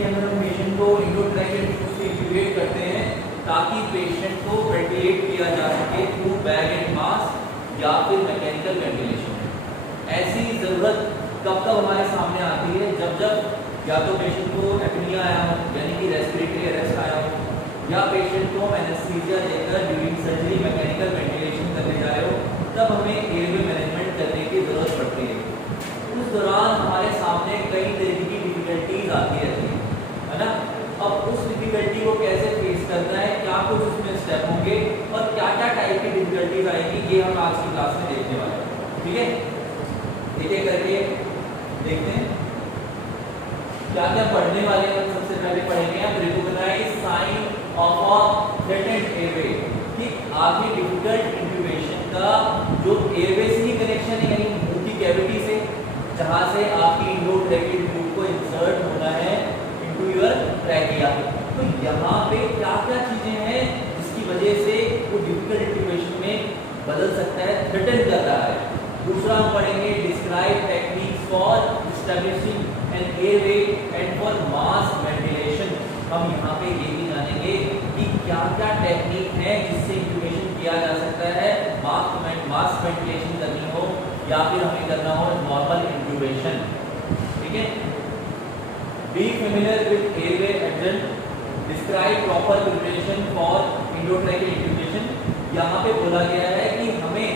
कि अगर हम पेशेंट को इंडोट्रैकियल ट्यूब से इंट्यूबेट करते हैं ताकि पेशेंट को वेंटिलेट किया जा सके थ्रू बैग एंड मास्क या फिर मैकेनिकल वेंटिलेशन। ऐसी ज़रूरत कब कब हमारे सामने आती है, जब या तो पेशेंट को एपनिया आया हो यानी कि रेस्पिरेटरी अरेस्ट आया हो, या पेशेंट को एनेस्थीसिया देकर ड्यूरिंग सर्जरी मैकेनिकल वेंटिलेशन करने जा रहे हो, तब हमें एयरवे मैनेजमेंट करने की ज़रूरत पड़ती है। उस दौरान हमारे सामने कई तरह की डिफिकल्टीज आती रहती है ना। अब उस डिफिकल्टी को कैसे फेस करना है, क्या कुछ उसमें स्टेप होंगे और क्या क्या टाइप की डिफिकल्टीज आएंगी, ये हम आज की क्लास में देखने वाले हैं। ठीक है, एक एक करके देखते हैं क्या क्या पढ़ने वाले हैं। सबसे पहले पढ़ेंगे आप recognise sign of a threatened airway, कि आपकी डिफिकल्ट इंट्यूबेशन का जो एयरवे से ही कनेक्शन है, यानी मुंह की कैविटी से जहां से आपकी इंडोट्रैकियल ट्यूब को इंसर्ट होना है इनटू योर ट्रैकिया। तो यहाँ पे क्या क्या चीजें हैं जिसकी वजह से वो डिफिकल्ट इंट्यूबेशन में बदल सकता है, थ्रेटन कर रहा है। दूसरा हम पढ़ेंगे describe techniques for establishing an airway and for mass ventilation. हम यहाँ पे ये भी जानेंगे कि क्या क्या टेक्निक है जिससे इंट्यूबेशन किया जा सकता है, मास वेंटिलेशन करनी हो या फिर हमें करना हो नॉर्मल इंट्यूबेशन। ठीक है, be familiar with airway adjunct, describe proper preparation for endotracheal intubation. यहाँ पे बोला गया है कि हमें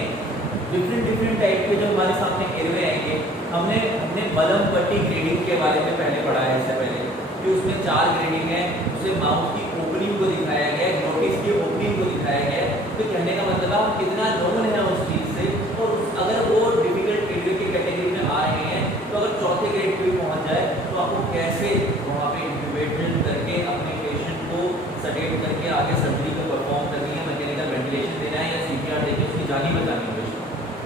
डिफरेंट टाइप के जो हमारे सामने एयरवे आएंगे, हमने मलम पट्टी ग्रेडिंग के बारे में पहले पढ़ा है इससे पहले, कि उसमें 4 ग्रेडिंग है। उसे माउथ की ओपनिंग को दिखाया गया है, नोटिस की ओपनिंग को दिखाया गया है। तो कहने का मतलब आप कितना नोन है उस चीज से, और अगर वो डिफिकल्ट एयरवे की कैटेगरी में आ रहे हैं तो अगर चौथे ग्रेड पे पहुंच जाए तो आपको कैसे वहाँ पे इंट्यूबेशन करके अपने पेशेंट को सडेट करके आगे सर्जरी को परफॉर्म करनी है, मैकेनिकल वेंटिलेशन देना है या सीपीआर देके उसकी जान ही बचानी है।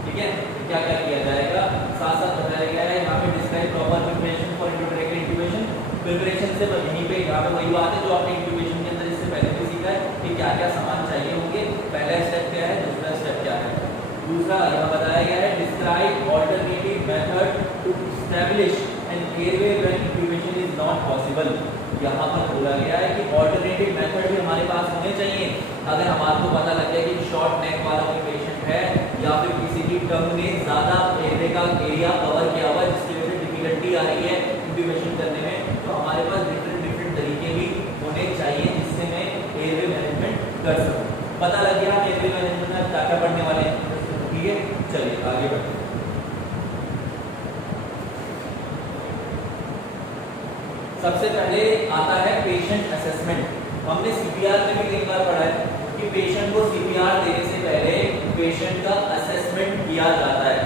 ठीक है, क्या क्या किया जाएगा साथ साथ बताया गया है। यहाँ पे describe proper preparation for endotracheal intubation. Preparation से यहीं पे यहाँ पे वही बात है जो आपने इंट्यूबेशन के अंदर इससे पहले भी सीखा है कि क्या क्या सामान चाहिए होंगे। पहला स्टेप क्या है, दूसरा स्टेप क्या है। दूसरा यहाँ बताया गया है describe alternative method to establish an airway when intubation is not possible. यहाँ पर बोला गया है कि ऑल्टरनेटिव मेथड भी हमारे पास होने चाहिए। अगर हमारे पता लग जाए कि शॉर्ट नेक वाला कोई पेशेंट है या फिर किसी की टंग ने ज्यादा एयरवे का एरिया कवर किया हुआ है जिसकी वजह से डिफिकल्टी आ रही है इंट्यूबेशन करने में, तो हमारे पास डिफरेंट तरीके भी होने चाहिए जिससे मैं एयरवे मैनेजमेंट कर सकूं। पता लग गया हम एयरवे मैनेजमेंट में क्या क्या पढ़ने वाले हैं। ठीक है, चलिए आगे बढ़ते हैं। सबसे पहले आता है पेशेंट असेसमेंट। हमने सीपीआर में भी कई बार पढ़ा है कि पेशेंट को सीपीआर देने से पहले पेशेंट का असेसमेंट किया जाता है।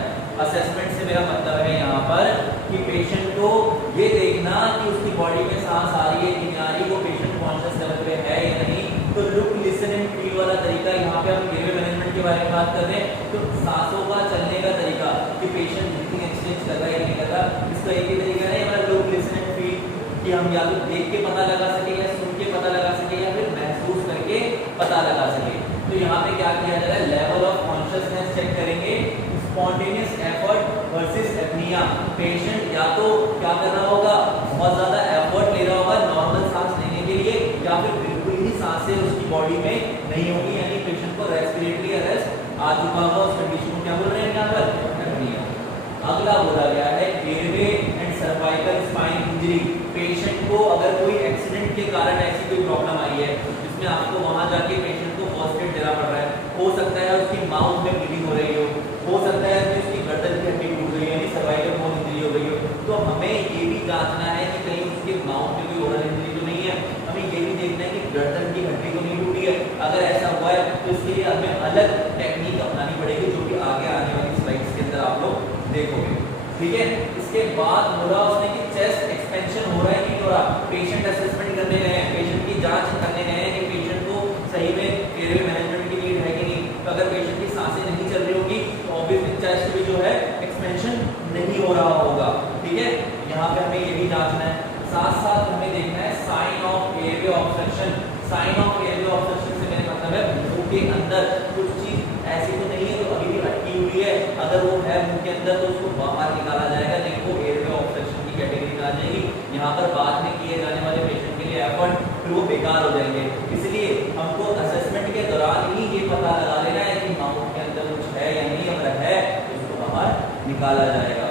असेसमेंट से मेरा मतलब है यहाँ पर कि पेशेंट को ये देखना कि उसकी बॉडी में सांस आ रही है कि नहीं आ रही, वो पेशेंट कॉन्शियस लेवल पे है या नहीं। तो लुक लिसन एंड फील वाला तरीका, यहाँ पे हम एयरवे मैनेजमेंट के बारे में बात कर रहे हैं तो सांसों का चलने का तरीका कि पेशेंट ब्रीथिंग एक्सचेंज कर रहा है या नहीं कर रहा, इसका एक ही तरीका है हमारा लुक लिसन एंड फील, कि हम या तो देख के पता लगा सके या सुन के पता लगा सके या फिर महसूस करके पता लगा सके। तो यहाँ पे क्या किया जा रहा है, लेवल ऑफ कॉन्शियसनेस चेक करेंगे, spontaneous effort versus apnoea. Patient या तो क्या कर रहा होगा, बहुत ज्यादा एफर्ट ले रहा होगा नॉर्मल सांस लेने के लिए, या फिर बिल्कुल ही सांसें उसकी बॉडी में नहीं होगी, यानी पेशेंट को रेस्पिरेटरी अरेस्ट आ चुका होगा। उस कंडीशन को क्या बोल रहे हैं यहाँ पर, एपनिया। अगला बोला गया है airway and cervical spine injury. Patient को अगर कोई एक्सीडेंट के कारण ऐसी कोई प्रॉब्लम आई है जिसमें आपको वहां जाके पेशेंट को फर्स्ट एड देना पड़ रहा है, हो सकता है उसकी माउथ में ब्लीडिंग हो रही हो सकता है कि उसकी गर्दन की हड्डी टूट गई है यानी सर्वाइकल बोन इंजरी हो गई हो, तो हमें ये भी जांचना है कि कहीं उसके माउथ में कोई ओरल इंजरी तो नहीं है। हमें ये भी देखना है कि गर्दन की हड्डी तो नहीं टूटी है। अगर ऐसा हुआ है तो इसके लिए हमें अलग टेक्निक अपनानी पड़ेगी जो कि आगे आने वाली स्लाइड्स के अंदर आप लोग देखोगे। ठीक है, इसके बाद बोला उसने कि चेस्ट एक्सपेंशन हो रहा है कि नहीं हो रहा। पेशेंट असेसमेंट करने गए हैं, पेशेंट की जांच करने गए हैं कि पेशेंट को सही में एयरवे मैनेजमेंट की नीड है कि नहीं। तो अगर पेशेंट की सांसें नहीं चल रही होगी तो ऑब्वियसली चेस्ट भी जो है एक्सपेंशन नहीं हो रहा होगा। ठीक है, यहाँ पे हमें ये भी जांचना है। साथ साथ हमें देखना है sign of airway obstruction. Sign of airway obstruction से मेरा मतलब है मुंह के अंदर कुछ चीज ऐसी तो नहीं है जो अभी भी अटकी हुई है, अगर वो है मुंह के अंदर तो उसको बाहर निकाला जाएगा, नहीं वो एयरवे ऑब्स्ट्रक्शन की कैटेगरी में आ जाएगी। यहाँ पर बाद में किए जाने वाले फिर वो बेकार हो जाएंगे। इसलिए हमको असेसमेंट के दौरान ही ये पता लगा लेना है कि माउथ के अंदर कुछ है या नहीं, अगर है तो उसको बाहर निकाला जाएगा।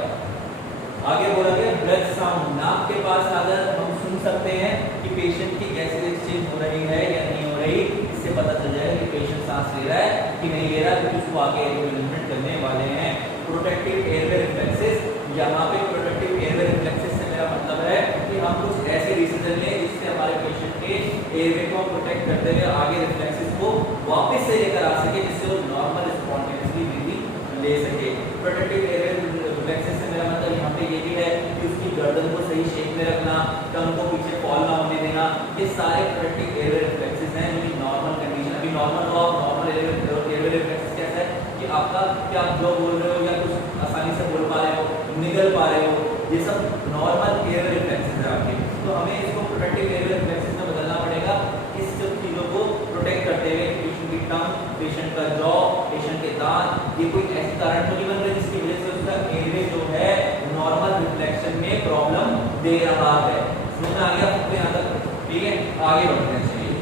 आगे बोला गया ब्रेथ साउंड, नाक के पास अगर हम सुन सकते हैं कि पेशेंट की गैसेज एक्सचेंज हो रही है या नहीं हो रही, इससे पता चल जाएगा कि पेशेंट सांस ले रहा है कि नहीं ले रहा है, क्योंकि उसको आगे मैनेजमेंट करने वाले हैं। प्रोटेक्टिव एयरवे रिफ्लेक्सेस, यहाँ पे प्रोटेक्टिव एयरवे रिफ्लेक्सेस से मेरा मतलब है कि हम कुछ ऐसे डिसीजन लें जिससे हमारे पेशेंट के एयरवे को प्रोटेक्ट करते हुए आगे रिफ्लेक्सेस को वापस से लेकर आ सके, जिससे वो नॉर्मल स्पॉन्टेनियसली ब्रीथिंग ले सके। प्रोटेक्टिव एयरवे रिफ्लेक्सेस से मेरा मतलब यहाँ पे ये भी है कि उसकी गर्दन को सही शेप में रखना, टंग को पीछे फॉल ना होने देना, ये सारे प्रोटेक्टिव एयरवे रिफ्लेक्सेस हैं जो नॉर्मल कंडीशन, अभी नॉर्मल हो, नॉर्मल एयरवे रिफ्लेक्सेस कैसा है कि आपका क्या आप जो बोल रहे हो या कुछ आसानी से बोल पा रहे हो, निगल पा रहे हो, ये सब नॉर्मल एयरवे रिफ्लेक्सेस है आपके। तो हमें इसको प्रोटेक्टिव एयरवे रिफ्लेक्सेस में बदलना पड़ेगा, इस सब चीजों को प्रोटेक्ट करते हुए पेशेंट की टंग, पेशेंट का जॉ, पेशेंट के दांत, ये कोई ऐसे कारण तो नहीं बन रहे जिसकी वजह से उसका एयरवे जो है नॉर्मल रिफ्लेक्शन में प्रॉब्लम दे रहा है। समझ में आ गया आपको यहाँ तक? ठीक है, आगे बढ़ते हैं। चलिए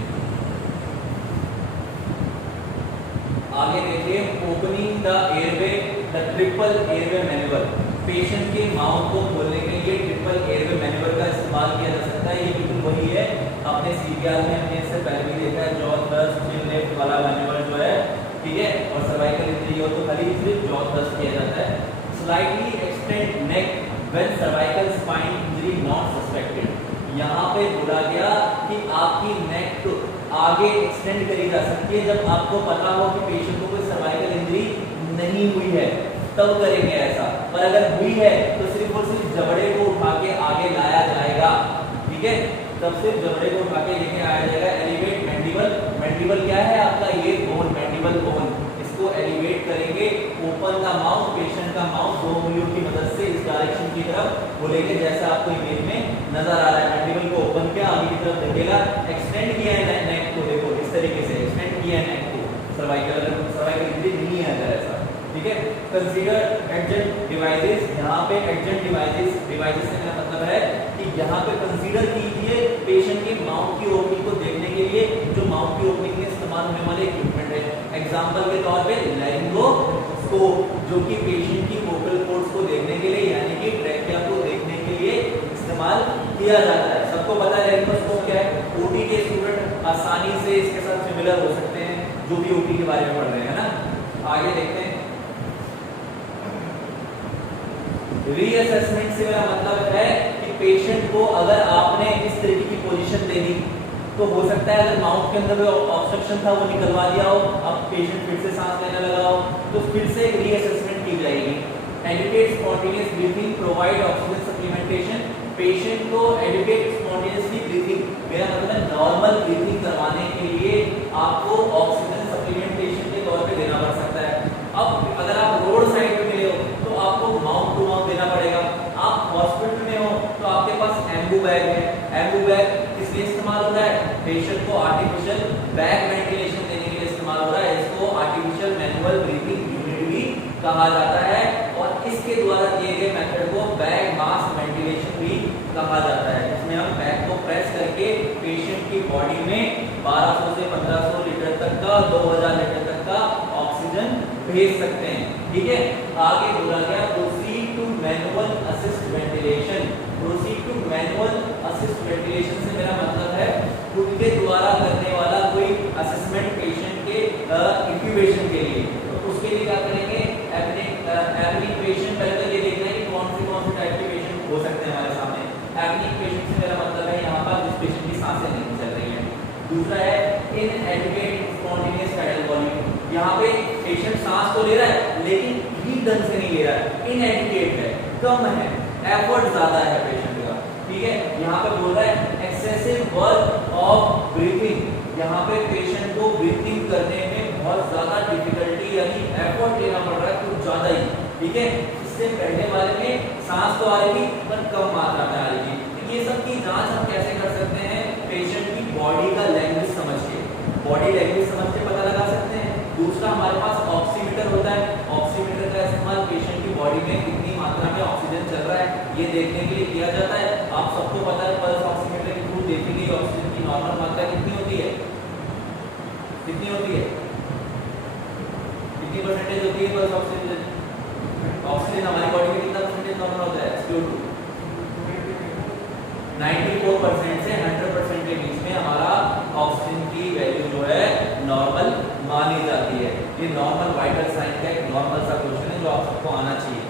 आगे देखिए, opening the airway, the triple airway manual. Patient के माउथ को खोलने के लिए ट्रिपल एयरवे मैन्युअल का इस्तेमाल किया जा सकता है। ये बिल्कुल वही है, अपने सीपीआर में हमने इससे पहले भी देखा है, जॉ थ्रस्ट, चिन लिफ्ट वाला मैन्युअल जो है, ठीक है। और सर्वाइकल इंजरी हो तो खाली सिर्फ जॉ थ्रस्ट किया जाता है। Slightly extend neck when cervical spine injury not suspected. यहाँ पे बोला गया कि आपकी नेक तो आगे एक्सटेंड करी जा सकती है जब आपको पता हो कि पेशेंट को कोई सर्वाइकल इंजरी नहीं हुई है, तब करेंगे ऐसा। पर अगर हुई है तो सिर्फ और सिर्फ जबड़े को उठा के आगे लाया जाएगा, ठीक है। तब सिर्फ जबड़े को उठा के लेके आया जाएगा। एलिवेट मैंडिबल, मैंडिबल क्या है आपका, ये बोन, मैंडिबल बोन, इसको एलिवेट करेंगे। ओपन द माउथ, पेशेंट का माउथ दो उंगलियों की मदद से इस डायरेक्शन की तरफ खोलेंगे, जैसा आपको इमेज में नजर आ रहा है। मैंडिबल को ओपन किया, आगे की तरफ धकेला, एक्सटेंड किया है नेक को, देखो इस तरीके से एक्सटेंड किया है नेक को। सर्वाइकल इंजरी नहीं है अगर ऐसा, ठीक है। कंसीडर एडजंट डिवाइसेस, यहाँ पे एडजंट डिवाइसेस से मेरा मतलब है कि यहाँ पे कंसीडर कीजिए पेशेंट के माउथ की ओपनिंग को देखने के लिए जो माउथ की ओपनिंग में इस्तेमाल होने वाले इक्विपमेंट है। एग्जांपल के तौर पे लैरिंगोस्कोप, जो कि पेशेंट की वोकल कॉर्ड्स को देखने के लिए यानी कि ट्रैकिया को देखने के लिए इस्तेमाल किया जाता है। सबको पता है लैरिंगोस्कोप क्या है। ओटी के स्टूडेंट आसानी से इसके साथ सिमिलर हो सकते हैं जो भी ओटी के बारे में पढ़ रहे हैं ना। आगे देखते हैं, रीअसेसमेंट से मेरा मतलब है कि पेशेंट को अगर आपने इस तरीके की पोजीशन दे दी तो हो सकता है अगर माउथ के अंदर ऑब्स्ट्रक्शन था वो निकलवा दिया हो, अब पेशेंट फिर से सांस लेने लगा हो, तो फिर से एक रीअसेसमेंट की जाएगी। Adequate spontaneous breathing, provide oxygen supplementation. Patient को एडुकेट स्पॉन्टेनियसली ब्रीथिंग, मेरा मतलब है नॉर्मल ब्रीथिंग करवाने के लिए आपको ऑक्सीजन सप्लीमेंटेशन के तौर पे देना पड़ सकता है। अब अगर आप रोड साइड पे मिले हो तो आपको माउथ टू माउथ देना पड़ेगा। आप हॉस्पिटल में हो तो आपके पास एम्बू बैग है। एम्बू बैग किस लिए इस्तेमाल हो रहा है, पेशेंट को आर्टिफिशियल बैग वेंटिलेशन देने के लिए इस्तेमाल हो रहा है। इसको आर्टिफिशियल मैनुअल ब्रीथिंग यूनिट भी कहा जाता है और इसके द्वारा किए गए मेथड को बैग मास्क वेंटिलेशन भी कहा जाता है। इसमें हम बैग को प्रेस करके पेशेंट की बॉडी में 1200 से 1500 लीटर तक का, 2000 लीटर तक का ऑक्सीजन भेज सकते हैं, ठीक है। आगे बोला गया proceed to manual assist ventilation. Proceed to manual assist ventilation से मेरा मतलब है खुद के द्वारा करने वाला कोई असेसमेंट पेशेंट के इंक्यूबेशन के लिए। तो उसके लिए क्या करेंगे, एपनिक पेशेंट, पहले तो ये देखना है कि कौन से टाइप के पेशेंट हो सकते हैं हमारे सामने। एपनिक पेशेंट से मेरा मतलब है यहाँ पर जिस पेशेंट की सांसें नहीं चल रही है। दूसरा है इनएडिक्वेट स्पॉन्टेनियस टाइडल वॉल्यूम, यहाँ पे पेशेंट सांस तो ले रहा है लेकिन ठीक ढंग से नहीं ले रहा है, इनएडिक्वेट है, कम है, एफर्ट ज्यादा है पेशेंट का, ठीक है। यहाँ पे बोल रहा है एक्सेसिव वर्क ऑफ ब्रीथिंग, यहाँ पे पेशेंट को ब्रीथिंग करने में बहुत ज्यादा डिफिकल्टी यानी एफर्ट लेना पड़ रहा है कुछ ज्यादा ही, ठीक है। इससे पहले वाले में सांस तो आ रही थी पर कम मात्रा में आ रही थी। तो ये सब की जांच हम कैसे कर सकते हैं, पेशेंट की बॉडी का लैंग्वेज समझ के, बॉडी लैंग्वेज समझ के पता लगा सकते हैं। दूसरा हमारे पास ऑक्सीमीटर होता है, ऑक्सीमीटर का इस्तेमाल पेशेंट की बॉडी में कितनी मात्रा में ऑक्सीजन चल रहा है ये देखने के लिए किया जाता है। आप सबको पता है पल्स ऑक्सीमीटर के थ्रू देखी गई ऑक्सीजन की नॉर्मल मात्रा 94% से 100% के बीच में हमारा ऑक्सीजन की वैल्यू जो है नॉर्मल मानी जाती है। ये नॉर्मल वाइटल साइन का एक नॉर्मल सा क्वेश्चन है जो आप सबको आना चाहिए।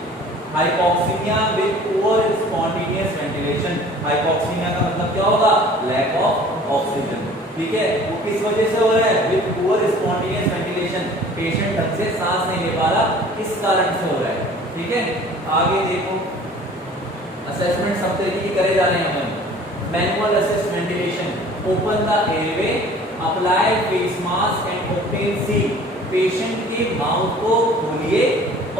Hypoxaemia with poor spontaneous ventilation, hypoxaemia का मतलब क्या होगा? लैक ऑफ ऑक्सीजन, ठीक है। वो किस वजह से हो रहा है? With poor spontaneous ventilation, patient ढंग से सांस नहीं ले पा रहा, इस कारण से हो रहा है, ठीक है। आगे देखो, असेसमेंट सब तरीके की करे जा रहे हैं हम। Manual assist ventilation, open the airway, apply face mask and obtain seal, patient के माउथ को खोलिए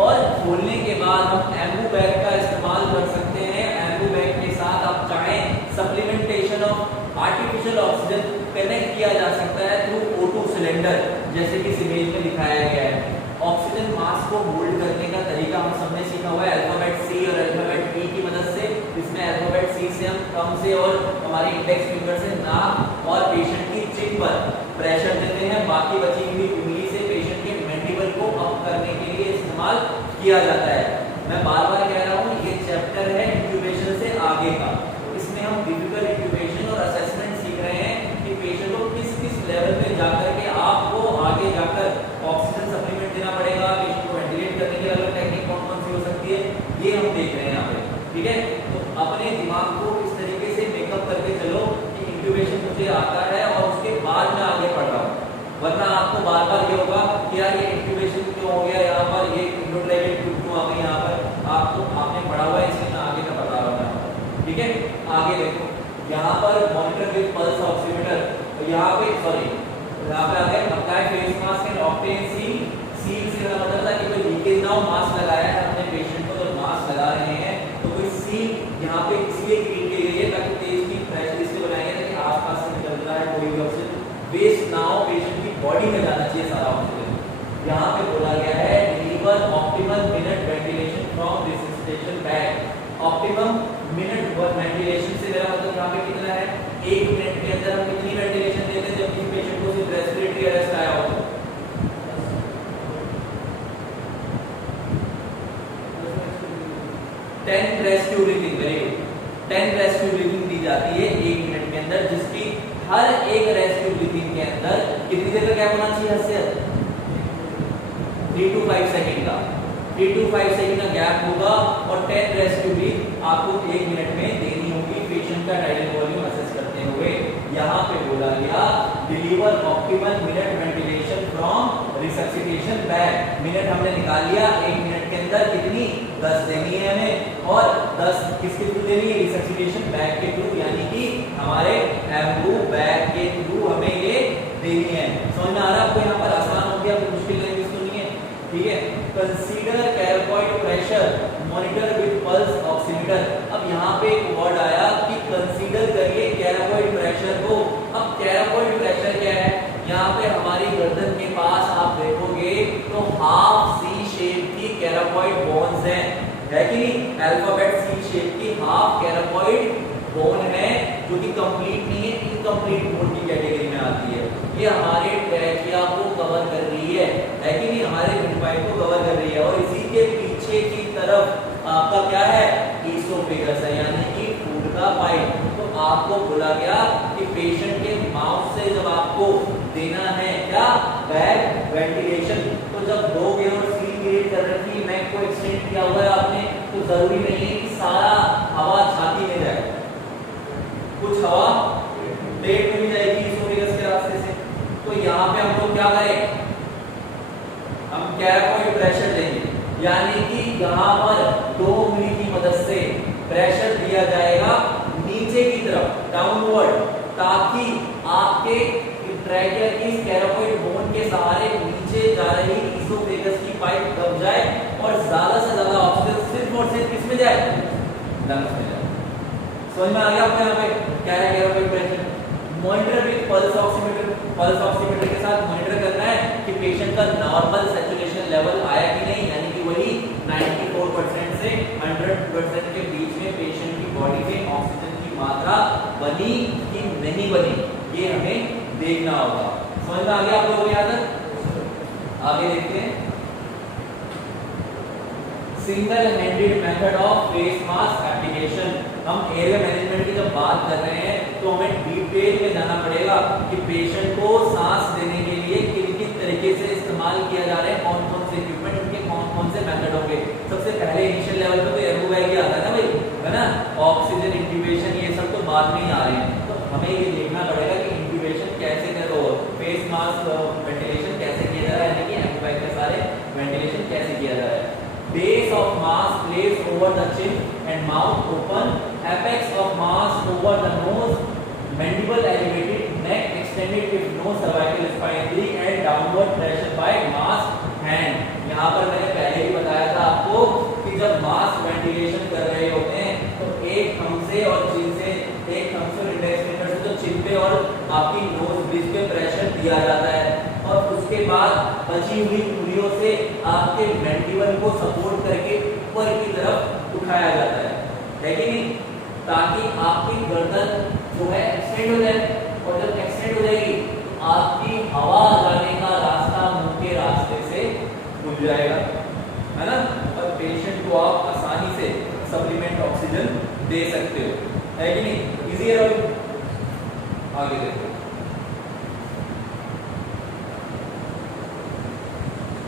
और खोलने के बाद हम एम्बू बैग का इस्तेमाल कर सकते हैं। एम्बू बैग के साथ आप चाहें supplementation of artificial oxygen connect किया जा सकता है थ्रू O2 सिलेंडर, जैसे कि इस इमेज में दिखाया गया है। ऑक्सीजन मास्क को होल्ड करने का तरीका हम सबने सीखा हुआ है अल्फाबेट सी और अल्फाबेट ई की मदद से। इसमें अल्फाबेट सी से हम थंब से और हमारे इंडेक्स फिंगर से नाक और पेशेंट की चिन पर प्रेशर देते हैं, बाकी बची हुई उंगली से पेशेंट के मैंडिबल को अप करने के लिए इस्तेमाल किया जाता है। मैं बार-बार कह रहा हूँ, ये चैप्टर है इंक्यूबेशन से आगे का। इसमें हम डिफिकल्ट इंक्यूबेशन और असेसमेंट सीख रहे हैं कि पेशेंट को किस किस लेवल पे जाकर के आपको आगे जाकर ऑक्सीजन सप्लीमेंट देना पड़ेगा, पेशेंट को वेंटिलेट करने की अलग टेक्निक कौन-कौन सी हो सकती है, ये हम देख रहे हैं यहाँ पे, ठीक है। तो अपने दिमाग को इस तरीके से मेकअप करके चलो कि इंक्यूबेशन मुझे आता है और उसके बाद मैं आगे पढ़ रहा हूँ, वरना आपको बार-बार ये होगा कि यार ये इंक्यूबेशन क्यों हो गया यहाँ पर, ये इंडोट्राइकेट ट्यूब क्यों आ गई यहाँ पर, आपको आपने पढ़ा हुआ है इसलिए मैं आगे का बता रहा हूँ, ठीक है। आगे देखो, यहाँ पर मॉनिटर विद पल्स ऑक्सीमीटर, तो यहाँ पे सॉरी यहाँ पे आ गए apply face mask and obtain seal. Seal से मतलब था कि कोई लीकेज ना हो, मास्क लगाया है अपने पेशेंट को, तो मास्क लगा रहे हैं तो कोई सील यहाँ पे इसलिए क्रिएट की गई है ताकि तेज की प्रेशर इसलिए बनाई है ताकि आसपास से निकल रहा है कोई भी ऑक्सीजन वेस्ट ना हो, पेशेंट की बॉडी में जाना चाहिए सारा ऑक्सीजन। यहाँ पे बोला गया है deliver optimal minute ventilation from resuscitation bag. Optimum minute ventilation से मेरा मतलब यहाँ पे कितना है, 1 मिनट के अंदर हम कितनी वेंटिलेशन देते हैं जब किसी पेशेंट को सिर्फ रेस्पिरेटरी अरेस्ट आया हो? 10 rescue breathing, very good, 10 rescue breathing दी जाती है 1 मिनट के अंदर, जिसकी हर एक रेस्क्यू ब्रीथिंग के अंदर कितनी देर का गैप होना चाहिए? हद से 3 to 5 सेकंड का, 3 to 5 सेकंड का गैप होगा और 10 रेस्क्यू ब्रीथ आपको 1 मिनट में देनी होगी पेशेंट का टाइडल वॉल्यूम असेस करते हुए। यहाँ पे बोला गया deliver optimal minute ventilation from resuscitation bag. Minute हमने निकाल लिया, 1 मिनट के अंदर कितनी? 10 देनी है हमें, और 10 किसके थ्रू देनी है? रिससिटेशन बैग के थ्रू, यानी कि हमारे एम्बू बैग के थ्रू हमें ये देनी है। समझ में आ रहा है आपको? यहाँ पर आसान हो गया, कोई मुश्किल लैंग्वेज तो नहीं है, ठीक है। Consider cricoid pressure, monitor with pulse oximeter. अब यहाँ पे एक वर्ड आया कि कंसीडर करिए कैरोपॉइड प्रेशर को। अब कैरोपॉइड प्रेशर क्या है? यहाँ पे हमारी गर्दन के पास आप देखोगे तो हाफ सी शेप की कैरोपॉइड बोन्स हैं, है कि नहीं? अल्फाबेट सी शेप की हाफ कैरोपॉइड बोन है जो कि कंप्लीट नहीं है, इनकम्प्लीट बोन की कैटेगरी में आती है। ये हमारे ट्रैकिया को कवर कर रही है कि नहीं? हमारे विंडपाइप को कवर कर रही है, और इसी के पीछे की तरफ आपका क्या है? ईसोफेगस है, यानी कि फूड का पाइप। तो आपको बोला गया कि पेशेंट के माउथ से जब आपको देना है क्या? बैग वेंटिलेशन, तो जब दोगे और सील क्रिएट कर रखी है, मैक को एक्सटेंड किया हुआ है आपने, तो जरूरी नहीं है कि सारा हवा छाती में जाए, कुछ हवा पेट में भी जाएगी ईसोफेगस के रास्ते से। तो यहाँ पे हम लोग क्या करें? हम कैरोपॉइड प्रेशर देंगे, यानी कि यहाँ पर 2 उंगली की मदद से प्रेशर दिया जाएगा नीचे की तरफ, डाउनवर्ड, ताकि आपके ट्रैकिया की कैरोपॉइड बोन के सहारे नीचे जा रही ईसोफेगस की पाइप दब जाए और ज्यादा से ज्यादा ऑक्सीजन सिर्फ और सिर्फ किस में जाए? लंग्स में जाए। समझ में आ गया आपको? यहाँ पे क्या है cricoid pressure? Monitor with pulse oximeter, pulse oximeter के साथ मॉनिटर करना है कि पेशेंट का नॉर्मल सैचुरेशन लेवल आया कि नहीं, यानी कि वही 94% से 100% के बीच में पेशेंट की बॉडी में ऑक्सीजन की मात्रा बनी कि नहीं बनी, ये हमें देखना होगा। समझ में आ गया आप लोगों को? यहाँ तक आगे देखते हैं। Single handed method of face mask application. हम एयरवे मैनेजमेंट की जब बात कर रहे हैं तो हमें डिटेल में जाना पड़ेगा कि पेशेंट को सांस देने के लिए किन किन तरीके से इस्तेमाल किया जा रहा है, कौन कौन से इक्विपमेंट, उनके कौन कौन से मेथड होंगे। सबसे पहले इनिशियल लेवल पे तो एयरबैग ही आता है ना भाई, है ना, ऑक्सीजन इंट्यूबेशन ये सब तो बाद में ही आ रहे हैं। तो हमें ये देखना पड़ेगा कि इंट्यूबेशन कैसे करो, फेस मास्क वेंटिलेशन कैसे किया जा रहा है, यानी कि एयरबैग के सारे वेंटिलेशन कैसे किया जा रहा है। Base of mask placed over the chin and mouth open, apex of mask over the nose, mandible elevated, neck extended if no cervical spine injury and downward pressure by mask hand। यहाँ पर मैंने पहले ही बताया था आपको कि जब mask ventilation कर रहे होते हैं तो एक थंब से और चिन से, एक थंब से और इंडेक्स फिंगर से तो चिन पे और आपकी नोज ब्रिज पे प्रेशर दिया जाता है और उसके बाद बची हुई उंगलियों से आपके मैंडिबल को सपोर्ट करके ऊपर की तरफ उठाया जाता है कि नहीं, ताकि आपकी गर्दन जो है एक्सटेंड हो जाए। और जब एक्सटेंड हो जाएगी आपकी हवा जाने का रास्ता मुंह के रास्ते से खुल जाएगा, है ना, और पेशेंट को आप आसानी से सप्लीमेंट ऑक्सीजन दे सकते हो, है कि नहीं। इजी है। आगे देखो,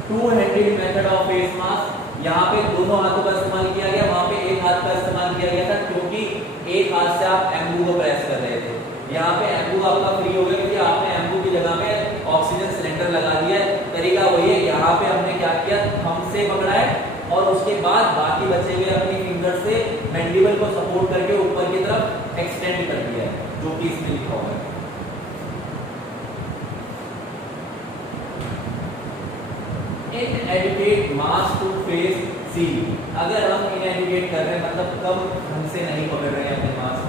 two handed method of face mask. यहाँ पे दोनों हाथों का इस्तेमाल किया गया, वहां पे एक हाथ का इस्तेमाल किया गया था क्योंकि एक हाथ से आप एम्बू को प्रेस कर रहे थे। यहाँ पे एम्बू आपका फ्री हो गया क्योंकि आपने एम्बू की जगह पे ऑक्सीजन सिलेंडर लगा दिया है। तरीका वही है, यहाँ पे हमने क्या किया, थंब से पकड़ा है और उसके बाद बाकी बचे हुए अपनी फिंगर से मैंडिबल को सपोर्ट करके ऊपर की तरफ एक्सटेंड कर दिया है, जो कि इसमें लिखा हुआ है। Inadequate mask to face seal. अगर हम इनएडिक्वेट कर रहे हैं मतलब कब ढंग से नहीं पकड़ रहे हैं अपने मास्क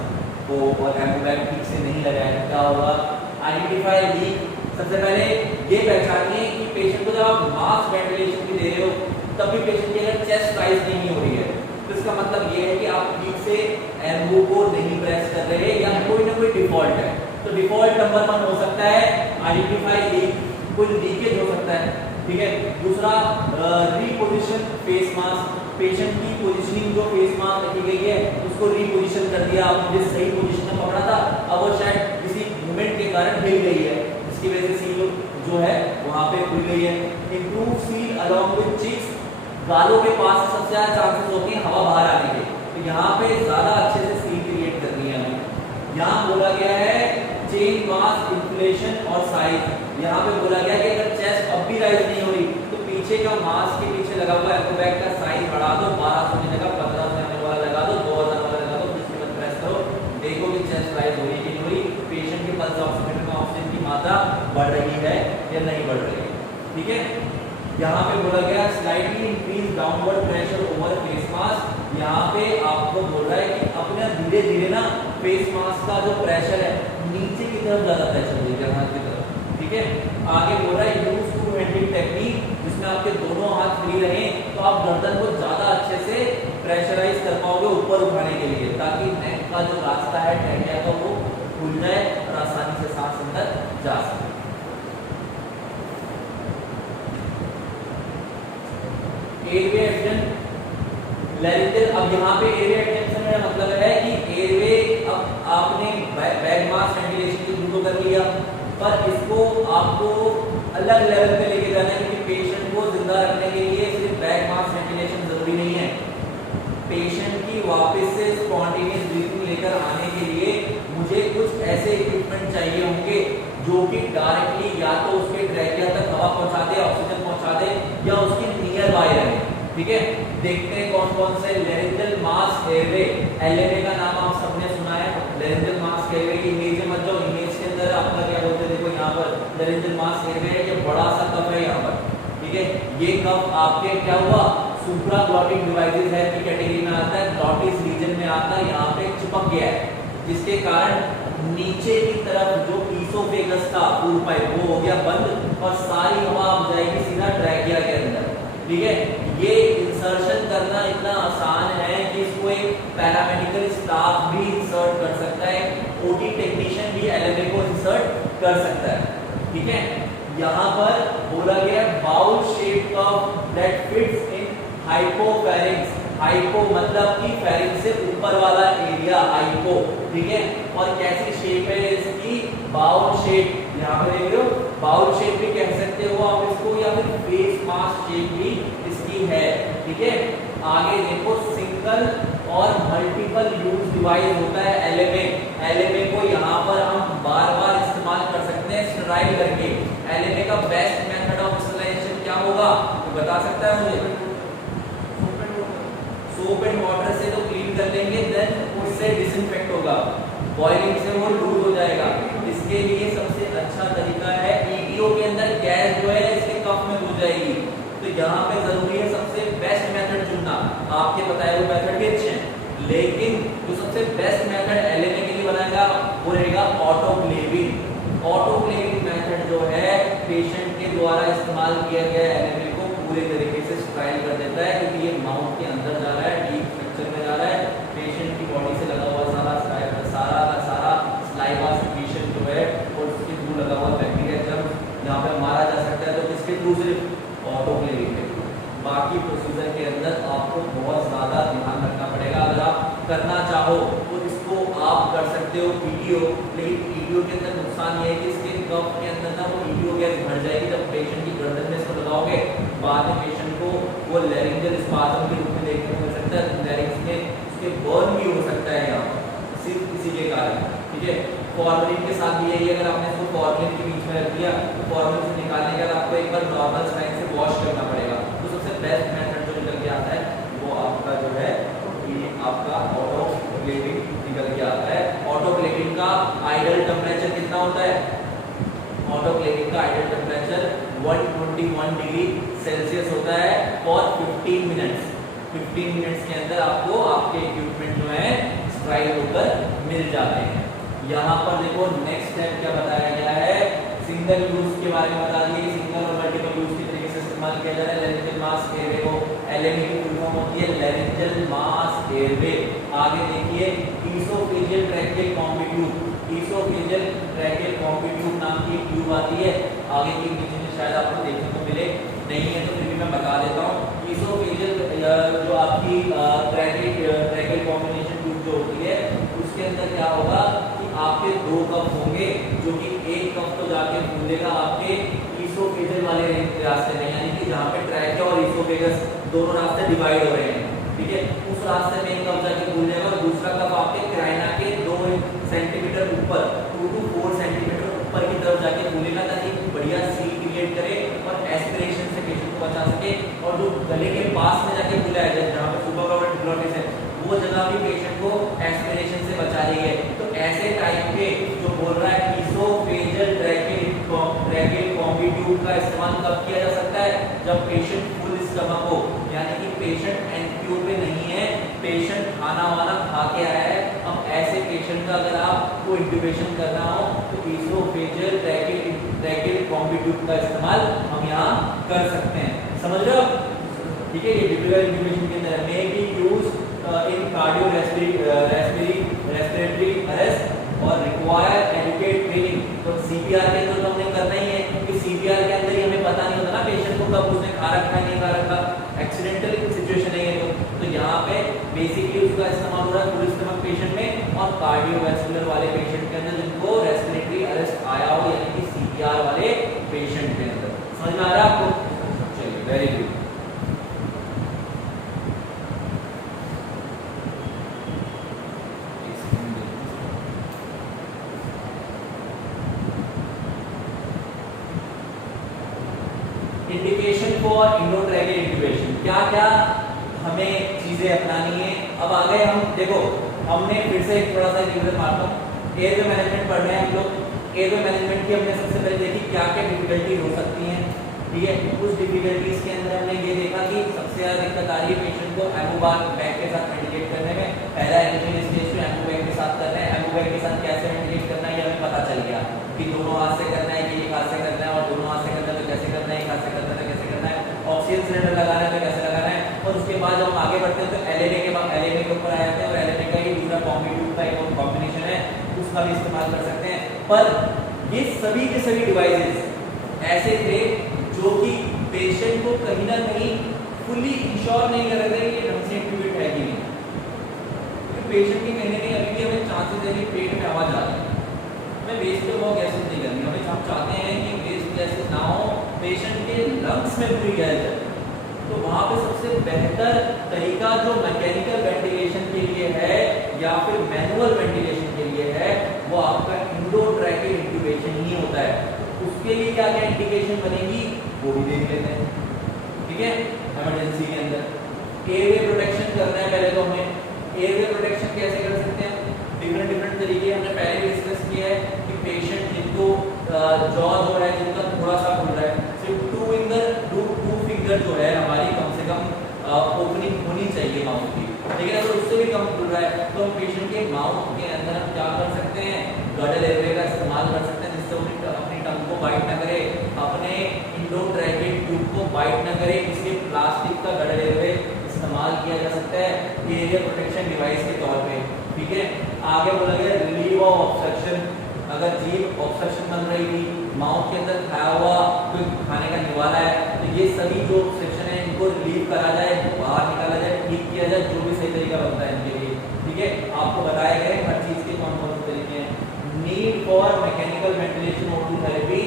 को और एम्बूबैग ठीक से नहीं लगाया, क्या होगा, आइडेंटिफाई लीक। सबसे पहले ये पहचानिए कि पेशेंट को जब आप मास्क वेंटिलेशन की दे रहे हो तब भी पेशेंट की अगर चेस्ट राइज नहीं हो रही है तो इसका मतलब ये है कि आप ठीक से एम्बू को नहीं प्रेस कर रहे हैं या कोई ना कोई डिफॉल्ट है। तो डिफॉल्ट नंबर 1 हो सकता है आइडेंटिफाई लीक, कोई लीकेज हो सकता है, ठीक है। दूसरा रीपोजिशन फेस मास्क, पेशेंट की पोजीशनिंग जो फेस मास्क रखी गई है उसको रीपोजिशन कर दिया, आपने जिस सही पोजीशन में पकड़ा था अब वो शायद किसी मूवमेंट के कारण हिल गई है, जिसकी वजह से सील जो है वहां पे खुल गई है। Improve seal along with cheeks, गालों के पास सबसे ज्यादा चांसेस होते हैं हवा बाहर आने के, तो यहाँ पे ज्यादा अच्छे से सील क्रिएट करनी है हमें। यहाँ बोला गया है चेन मास्क इन्फ्लेशन और साइज। यहाँ पे बोला गया कि अगर चेस्ट अब भी राइज नहीं हो रही तो पीछे का मास्क के पीछे लगा हुआ एम्बूबैग का साइज बढ़ा दो, 1200 की जगह 1500 ml वाला लगा दो, 2000 वाला लगा दो, जिसके बाद प्रेस करो, देखो कि चेस्ट राइज हो रही है कि नहीं हो रही, पेशेंट के पल्स ऑक्सीमीटर में ऑक्सीजन की मात्रा बढ़ रही है या नहीं बढ़ रही है, ठीक है। यहाँ पे बोला गया slightly increase downward pressure over face mask. यहाँ पे आपको बोल रहा है कि अपने धीरे धीरे ना फेस मास्क का जो प्रेशर है नीचे की तरफ ज्यादा प्रेशर देगा, हाथ की तरफ, ठीक है। आगे बोल रहा है यूज टू हैंडलिंग टेक्निक, जिसमें आपके दोनों हाथ फ्री रहें तो आप गर्दन को ज्यादा अच्छे से प्रेशराइज कर पाओगे ऊपर उठाने के लिए, ताकि नेक का जो रास्ता है ट्रैकिया का वो खुल जाए और आसानी से सांस अंदर जा सके। Airway extension laryngeal. अब यहाँ पे एयरवे एक्सटेंशन का मतलब है कि एयरवे अब आपने बैग मास वेंटिलेशन की शुरू कर लिया, पर इसको आपको अलग लेवल पे लेके जाना है क्योंकि पेशेंट को जिंदा रखने के लिए सिर्फ बैग मास वेंटिलेशन जरूरी नहीं है। पेशेंट की वापस से स्पॉन्टेनियस ब्रीथिंग लेकर आने के लिए मुझे कुछ ऐसे इक्विपमेंट चाहिए होंगे जो कि डायरेक्टली या तो उसके ट्रैकिया तक हवा पहुंचा दे, ऑक्सीजन पहुंचा दे या उसके नियर बाय रहे, ठीक है। देखते हैं कौन कौन से लैरिंजियल मास्क एयरवे, एलएमए का नाम आप सबने सुना है। लैरिंजियल मास्क एयरवे की इमेज मत जाओ, इमेज के अंदर आपका क्या बोलते हैं, देखो यहाँ पर लैरिंजियल मास्क एयरवे है, ये बड़ा सा कफ है यहाँ पर, ठीक है। ये कफ आपके क्या हुआ, सुप्राग्लॉटिक डिवाइसेस है की कैटेगरी में आता है, ग्लॉटिस रीजन में आता है, यहाँ पे चिपक गया है, जिसके कारण नीचे की तरफ जो ईसोफेगस था फूड पाइप वो हो गया बंद और सारी हवा अब जाएगी सीधा ट्रैकिया के अंदर, ठीक है। ये इंसर्शन करना इतना आसान है कि इसको एक पैरामेडिकल स्टाफ भी इंसर्ट कर सकता है, ओटी टेक्नीशियन भी एलएमए को इंसर्ट कर सकता है, ठीक है। यहाँ पर बोला गया bowl shape cuff that fits in hypopharynx. Hypo मतलब कि फेरिंक्स से ऊपर वाला एरिया हाइपो, ठीक है। और कैसी शेप है इसकी, बाउल शेप, यहाँ पे देख रहे हो बाउल शेप भी कह सकते हो आप इसको, या फिर फेस मास्क शेप भी इसकी है, ठीक है। आगे देखो सिंगल और मल्टीपल यूज डिवाइस होता है एलएमए। एलएमए को यहाँ पर हम बार बार इस्तेमाल कर सकते हैं स्टराइल करके। एलएमए का बेस्ट मेथड ऑफ स्टरलाइजेशन क्या होगा, तो बता सकता है मुझे? सोप एंड वाटर से तो क्लीन कर लेंगे, देन उससे डिसइंफेक्ट होगा, बॉइलिंग से वो लूज हो जाएगा। इसके लिए सबसे अच्छा तरीका है ईटीओ के अंदर गैस जो है इसके कप में घुस जाएगी, तो यहाँ पे जरूरी है सबसे बेस्ट मेथड चुनना। आपके बताए हुए मेथड भी अच्छे हैं, लेकिन जो सबसे बेस्ट मेथड एलएमए के लिए बनाएगा वो रहेगा ऑटोक्लेविंग। ऑटोक्लेविंग मेथड जो है पेशेंट के द्वारा इस्तेमाल किया गया एलएमए को पूरे तरीके से स्ट्राइल कर देता है, क्योंकि ये माउथ के अंदर जा रहा है, डीप स्ट्रक्चर में जा रहा है, पेशेंट की बॉडी से लगा हुआ सारा स्लाइवा सिक्रीशन जो है और उसके थ्रू लगा हुआ बैक्टीरिया जब यहाँ पे मारा जा सकता है, तो किसके थ्रू? सिर्फ ऑटोक्लेविंग के थ्रू। बाकी प्रोसीजर के अंदर आपको बहुत ज्यादा ध्यान रखना पड़ेगा। अगर आप करना चाहो तो इसको आप कर सकते हो ईटीओ, लेकिन ईटीओ के अंदर नुकसान ये है कि इसके कफ के अंदर ना वो ईटीओ गैस भर जाएगी। जब पेशेंट की गर्दन में इसको लगाओगे, बाद में पेशेंट को वो लैरिंजियल स्पाज्म के रूप में देखने को मिल सकता है, लैरिंक्स में उसके बर्न भी हो सकता है यहाँ सिर्फ इसी के कारण, ठीक है। फॉर्मलिन के साथ भी यही, अगर आपने इसको फॉर्मलिन के बीच में रख दिया तो फॉर्मलिन से निकालने के बाद आपको एक बार नॉर्मल स्लाइन से वॉश करना पड़ेगा। तो सबसे बेस्ट मेथड जो निकल के आता है वो आपका जो है ये आपका ऑटोक्लेविंग निकल के आता है। ऑटोक्लेविंग का आइडल टेम्परेचर कितना होता है? ऑटोक्लेविंग का आइडल टेम्परेचर 121 डिग्री सेल्सियस होता है फॉर 15 मिनट्स। 15 मिनट्स के अंदर आपको आपके इक्विपमेंट जो है स्ट्राइल होकर मिल जाते हैं। यहाँ पर देखो नेक्स्ट स्टेप क्या बताया गया है, सिंगल यूज के बारे में बता दिए कि सिंगल और मल्टीपल यूज की तरीके से इस्तेमाल किया जा रहा है। लैरिंजियल मास्क एयरवे को एलएमए की फुल फॉर्म होती है लैरिंजियल मास्क एयरवे। आगे देखिए oesophageal tracheal combi tube. Oesophageal tracheal combi tube नाम की ट्यूब आती है, आगे की नीचे में शायद आपको देखने को मिले, नहीं है तो फिर भी मैं बता देता हूँ। ईसोफेजियल जो आपकी ट्रैकियल कॉम्बिनेशन ट्यूब जो होती है उसके अंदर क्या होगा कि आपके दो कप होंगे, जो कि एक कप तो जाके फूलेगा आपके ईसोफेजियल वाले रास्ते में, यानी कि जहाँ पे ट्रैकिया और ईसोफेगस दोनों रास्ते डिवाइड हो रहे हैं, ठीक है। उस रास्ते में एक कप जाके फूल जाएगा और दूसरा कप आपके क्राइना के 2 सेंटीमीटर ऊपर 2 to 4 सेंटीमीटर ऊपर की तरफ जाके फूलेगा, ताकि बढ़िया सील क्रिएट करे और एस्पिरेशन से पेशेंट को बचा सके। और जो गले के पास में जाके फूला है जहाँ पे सुपरक्लोराइड ग्लोटिस है, वो जगह भी पेशेंट को एस्पिरेशन से बचा रही है। तो ऐसे टाइप के जो बोल रहा है ईसोफेजियल ट्रैकियल कॉम्बी ट्यूब का इस्तेमाल कब किया जा सकता है? जब पेशेंट फुल स्टमक हो, यानी कि पेशेंट एनपीओ पे नहीं है, पेशेंट खाना वाना खा के आया है। अब ऐसे पेशेंट का अगर आपको इंट्यूबेशन करना हो तो ईसोफेजियल ट्रैकियल कॉम्बी ट्यूब का इस्तेमाल हम यहाँ कर सकते हैं। समझ रहे हो? ठीक है। ये डिफिकल्ट इंट्यूबेशन के अंदर में भी use in cardio respiratory arrest और रिक्वायर एडुकेट ट्रेनिंग। तो सीपीआर के अंदर तो हमने करना ही है, क्योंकि सीपीआर के अंदर ही हमें पता नहीं होता ना पेशेंट को कब उसने खा रखा है नहीं खा रखा, एक्सीडेंटल सिचुएशन है ये। तो यहाँ पे बेसिकली उसका इस्तेमाल हो रहा है फुल स्टमक पेशेंट में और कार्डियोवैस्कुलर वाले पेशेंट के अंदर जिनको रेस्पिरेटरी अरेस्ट आया हो, यानी कि सीपीआर वाले पेशेंट के अंदर। समझ में आ रहा है आपको? चलिए, very good. Indication for endotracheal intubation, क्या क्या हमें चीजें अपनानी है। अब आ गए हम, देखो हमने फिर से एक थोड़ा सा रिवीजन मारता हूँ। एयरवे मैनेजमेंट पढ़ रहे हैं हम लोग। एयरवे मैनेजमेंट की हमने सबसे पहले देखी क्या क्या डिफिकल्टी हो सकती है, ठीक है। उस डिफिकल्टीज के अंदर हमने ये देखा कि सबसे ज्यादा दिक्कत आ रही है पेशेंट को एमोबाग बैग के साथ वेंटिलेट करने में। पहला इनिशियल स्टेज में एमोबैग के साथ कर रहे हैं। एमोबैग के साथ कैसे वेंटिलेट करना है ये हमें पता चल गया कि दोनों हाथ से करना है कि एक हाथ से करना है, और दोनों हाथ से करना है तो कैसे करना है, एक हाथ से करना है तो कैसे करना है, ऑक्सीजन सिलेंडर लगाना है तो कैसे लगाना है। और उसके बाद जब हम आगे बढ़ते हैं तो एलएमए के बाद एलएमए के ऊपर आ जाते हैं, और एलएमए का ही दूसरा कॉम्बी ट्यूब का एक कॉम्बिनेशन है, उसका भी इस्तेमाल कर सकते हैं। पर ये सभी के सभी डिवाइसेस ऐसे थे जो कि पेशेंट को कहीं ना कहीं फुली इंश्योर नहीं कर रहे थे कि ढंग से इंट्यूबेट है कि नहीं, क्योंकि पेशेंट की कहीं ना कहीं अभी भी हमें चांसेस है कि पेट में आवाज आ रही है। हमें वेस्ट के बहुत गैसेज नहीं करनी, हमें हम चाहते हैं कि वेस्ट गैसेज ना हो, पेशेंट के लंग्स में पूरी गैस जाए। तो वहाँ पे सबसे बेहतर तरीका जो मैकेनिकल वेंटिलेशन के लिए है या फिर मैनुअल वेंटिलेशन के लिए है वो आपका एंडोट्रैकियल इंट्यूबेशन ही होता है। तो उसके लिए क्या क्या इंडिकेशन बनेगी वो भी देख लेते हैं, ठीक है। इमरजेंसी के अंदर एयरवे प्रोटेक्शन करना है। पहले तो हमें एयरवे प्रोटेक्शन कैसे कर सकते हैं, डिफरेंट तरीके हमने पहले भी डिस्कस किया है कि पेशेंट जिनको जॉ जो है जिनका थोड़ा सा खुल रहा है, सिर्फ टू फिंगर जो है हमारी कम से कम ओपनिंग होनी चाहिए माउथ की, लेकिन अगर उससे भी कम खुल रहा है तो हम पेशेंट के माउथ के अंदर हम क्या कर सकते हैं, गडल एयरवे का इस्तेमाल कर सकते हैं, जिससे वो अपनी टंग को बाइट ना करे, अपने एंडोट्रैकियल ट्यूब को बाइट ना करे, इसलिए प्लास्टिक का गडल एयरवे इस्तेमाल किया जा सकता है एरिया प्रोटेक्शन डिवाइस के तौर पे, ठीक है। आगे बोला गया रिलीव ऑफ ऑब्स्ट्रक्शन, अगर जीभ ऑब्स्ट्रक्शन बन रही थी, माउथ के अंदर खाया हुआ कोई खाने का निवाला है, तो ये सभी जो ऑब्स्ट्रक्शन है इनको रिलीव करा जाए, बाहर निकाला जाए, ठीक किया जाए, जो भी सही तरीका बनता है इनके लिए, ठीक है। आपको बताया गया है हर चीज के कौन कौन से तरीके हैं। Need for mechanical ventilation O2 therapy,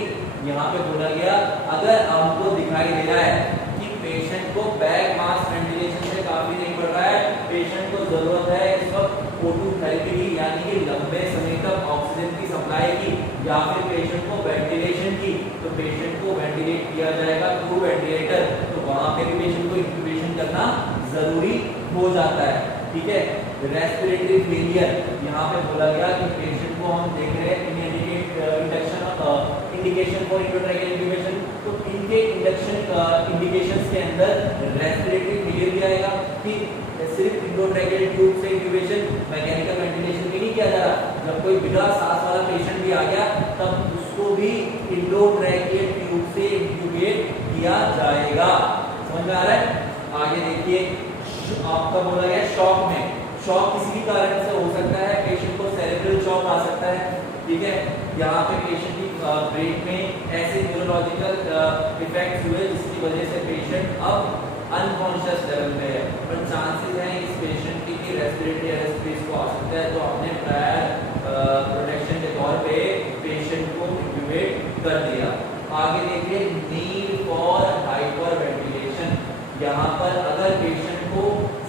यहाँ पे बोला गया अगर हमको दिखाई दे रहा है कि पेशेंट को बैक मास वेंटिलेशन से काफी नहीं पड़ रहा है, पेशेंट को जरूरत है इस वक्त O2 थेरेपी की, यानी कि लंबे समय तक ऑक्सीजन की सप्लाई की या फिर पेशेंट को वेंटिलेशन की, तो पेशेंट को वेंटिलेट किया जाएगा थ्रू वेंटिलेटर, तो वहां पे भी पेशेंट को इंट्यूबेशन करना जरूरी हो जाता है, ठीक है। रेस्पिरेटरी फेलियर, यहाँ पे बोला गया कि पेशेंट को हम देख रहे हैं इंडिकेशन फॉर एंडोट्रैकियल इंट्यूबेशन, तो इनके इंडिकेशंस के अंदर रेस्पिरेटरी फेलियर भी आएगा कि सिर्फ एंडोट्रैकियल ट्यूब से इंट्यूबेशन, मैकेनिकल वेंटिलेशन भी नहीं किया जा रहा, जब कोई बिना सांस वाला पेशेंट भी आ गया तब उसको भी एंडोट्रैकियल ट्यूब से इंट्यूबेट किया जाएगा, समझ में आ रहा है। आगे देखिए आपका बोला गया शॉक में, शॉक किसी भी कारण से हो सकता है, पेशेंट को सेरेब्रल शॉक आ सकता है, ठीक है। यहाँ पे पेशेंट की ब्रेन में ऐसे न्यूरोलॉजिकल इफेक्ट्स हुए जिसकी वजह से पेशेंट अब अनकॉन्शियस लेवल पे है, पर चांसेस हैं इस पेशेंट की रेस्पिरेटरी अरेस्ट भी इसको आ सकता है, तो हमने प्रायर प्रोटेक्शन के तौर पे पेशेंट को इंट्यूबेट कर दिया। आगे देखिए नीड फॉर हाइपर वेंटिलेशन, यहाँ पर अगर पेशेंट को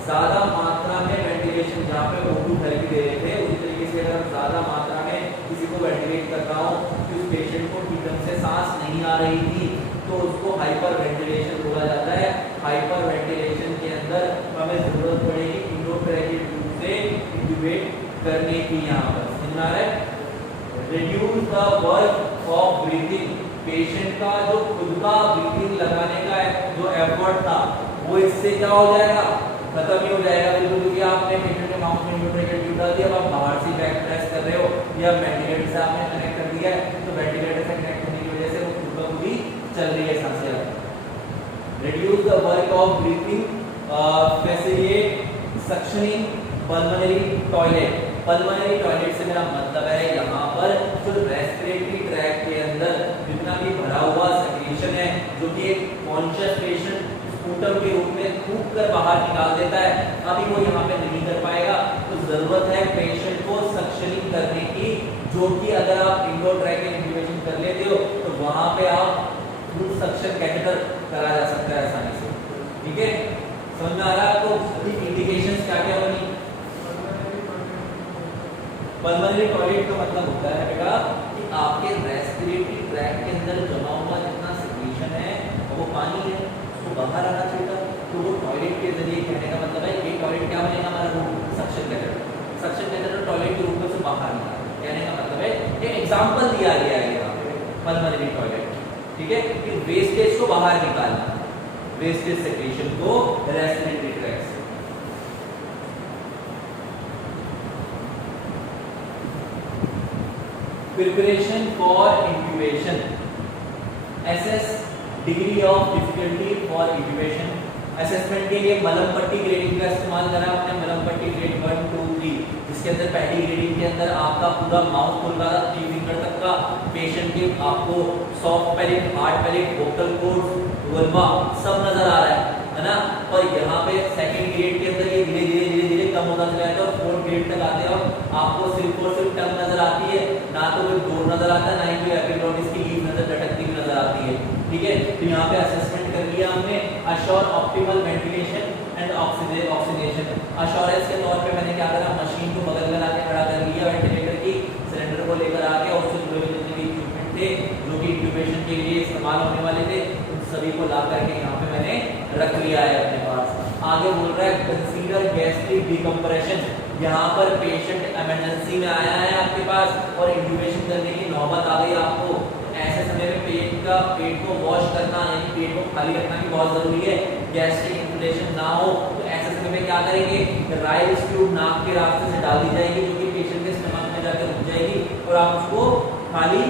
ज्यादा मात्रा में वेंटिलेशन, जहाँ पे O2 थेरेपी दे रहे थे उसी तरीके से अगर हम ज्यादा मात्रा में किसी को वेंटिलेट कर रहा हूँ कि उस पेशेंट को ठीक ढंग से सांस नहीं आ रही थी, तो उसको हाइपर वेंटिलेशन बोला जाता है। हाइपर वेंटिलेशन के अंदर हमें जरूरत पड़ेगी एंडोट्रैकियल ट्यूब से इंट्यूबेट करने की, यहाँ पर समझ में आ रहा है। Reduce the work of breathing, patient का जो खुद का ब्रीथिंग लगाने का जो एफर्ट था वो इससे क्या हो जाएगा, खत्म ही हो जाएगा, क्योंकि आपने पेशेंट के माउथ में एंडोट्रैकियल ट्यूब डाल दिया, अब आप बाहर से बैक प्रेस कर रहे हो या वेंटिलेटर से आपने कनेक्ट कर दिया है, तो वेंटिलेटर से कनेक्ट होने की वजह से वो खुद ब खुद ही चल रही है सांसें। Reduce the work of breathing, facilitate suctioning pulmonary toilet, pulmonary toilet से मेरा मतलब है यहाँ पर जो रेस्पिरेटरी ट्रैक्ट के अंदर जितना भी भरा हुआ सेक्रेशन है जो कि एक कॉन्शियस पेशेंट स्पूटम के रूप में थूक कर बाहर निकाल देता है, अभी वो यहाँ पे नहीं कर पाएगा, तो जरूरत है पेशेंट को सक्शनिंग करने की, जो कि अगर आप एंडोट्रैकियल इंट्यूबेशन कर लेते हो तो वहां पे आप थ्रू सक्शन कैथेटर करा जा सकता है आसानी से, ठीक है। समझ में आ रहा है आपको इंडिकेशंस क्या क्या बनी। पल्मोनरी टॉयलेट का मतलब होता है बेटा कि आपके रेस्पिरेटरी ट्रैक्ट के अंदर जमा हुआ जितना सेक्रेशन है वो पानी है, उसको बाहर आना चाहिए, तो वो टॉयलेट के जरिए, कहने का मतलब है ये टॉयलेट क्या बनेगा हमारा room, suction catheter, suction catheter toilet के रूप में से बाहर निकाल, कहने का मतलब है ये एग्जांपल दिया गया है यहाँ पे पल्मोनरी टॉयलेट, ठीक है, कि वेस्टेज को बाहर निकालना, वेस्टेज सेक्रेशन को रेस्पिरेटरी ट्रैक्ट से। Preparation for intubation, SS degree of difficulty for intubation, assessment के लिए मलम पट्टी ग्रेडिंग का इस्तेमाल करा हमने, मलम पट्टी ग्रेड 1 2 3, जिसके अंदर पहली ग्रेडिंग के अंदर आपका पूरा माउथ खुल रहा था 3 फिंगर तक का, पेशेंट के आपको soft palate, hard palate, vocal cords, vulva सब नजर आ रहा है। है ना। और यहाँ पे सेकंड ग्रेड के अंदर ये धीरे धीरे धीरे धीरे कम होता चला जाता है और फोर्थ ग्रेड तक आते हो आपको सिर्फ और सिर्फ टंग नजर आती है, ना तो कोई बोर नजर आता है, ना ही कोई एपिग्लॉटिस की लीफ नजर लटकती हुई नजर आती है। ठीक है, तो यहाँ पे असेसमेंट कर लिया हमने, assure optimal ventilation and oxygenation. Assurance के तौर पे मैंने क्या करा, मशीन को बगल में लाके खड़ा कर लिया वेंटिलेटर की, सिलेंडर को लेकर आ गया, उससे जुड़े हुए जितने भी इक्विपमेंट थे जो कि इंक्यूबेशन के लिए इस्तेमाल होने वाले थे उन सभी को ला करके यहाँ पे मैंने रख लिया है अपने पास। आगे बोल रहा है कंसीडर गैस्ट्रिक डिकम्प्रेशन। यहाँ पर पेशेंट इमरजेंसी में आया है आपके पास और इंक्यूबेशन करने की नौबत आ गई आपको, ऐसे समय में पेट को वॉश करना यानी पेट को खाली रखना भी बहुत जरूरी है। गैस्ट्रिक इन्फ्लेशन ना हो तो ऐसे समय में क्या करेंगे, राइस ट्यूब नाक के रास्ते से डाल दी जाएगी जो कि पेशेंट के स्टमक में जाकर रुक जाएगी और आप उसको खाली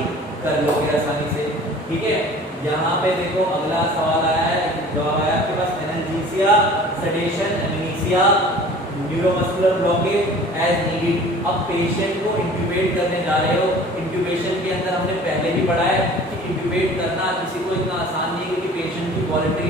कर लोगे आसानी से। ठीक है, यहाँ पे देखो अगला सवाल आया है, जवाब आया आपके पास, analgesia, sedation, amnesia, neuromuscular blockage as needed. अब पेशेंट को इंक्यूबेट करने जा रहे हो, इंक्यूबेशन के अंदर हमने पहले भी पढ़ा है कि इंक्यूबेट करना किसी को इतना आसान नहीं है क्योंकि पेशेंट की वॉलंटरी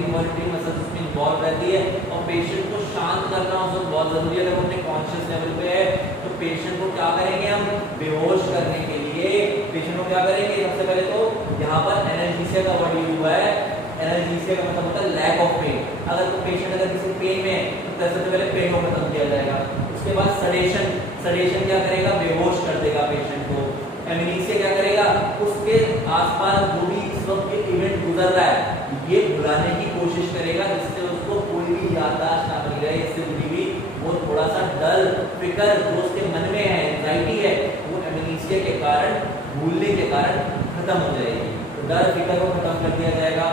मसल्स उसमें इन्वॉल्व रहती है और पेशेंट को शांत करना उस वक्त बहुत जरूरी है। अगर अपने कॉन्शियस लेवल पे है तो पेशेंट को क्या करेंगे हम, बेहोश करने के लिए पेशेंट को क्या करेंगे, सबसे पहले तो यहाँ पर एनाल्जेसिया का वर्ड यूज हुआ है। एनाल्जेसिया का मतलब होता है लैक ऑफ पेन। अगर तो पेशेंट अगर किसी पेन में है तो सबसे पहले पेन को खत्म किया जाएगा। उसके बाद सडेशन, सडेशन क्या करेगा, बेहोश कर देगा पेशेंट को। एमनेसिया क्या करेगा, उसके आसपास जो भी इस वक्त के इवेंट गुजर रहा है ये भुलाने की कोशिश करेगा जिससे उसको कोई भी याददाश्त ना बनी रहे, इससे जुड़ी हुई वो थोड़ा सा डर फिक्र जो उसके मन में है, एंजाइटी है, वो एमनेसिया के कारण, भूलने के कारण खत्म हो जाएगी। डर फिक्र को खत्म कर दिया जाएगा।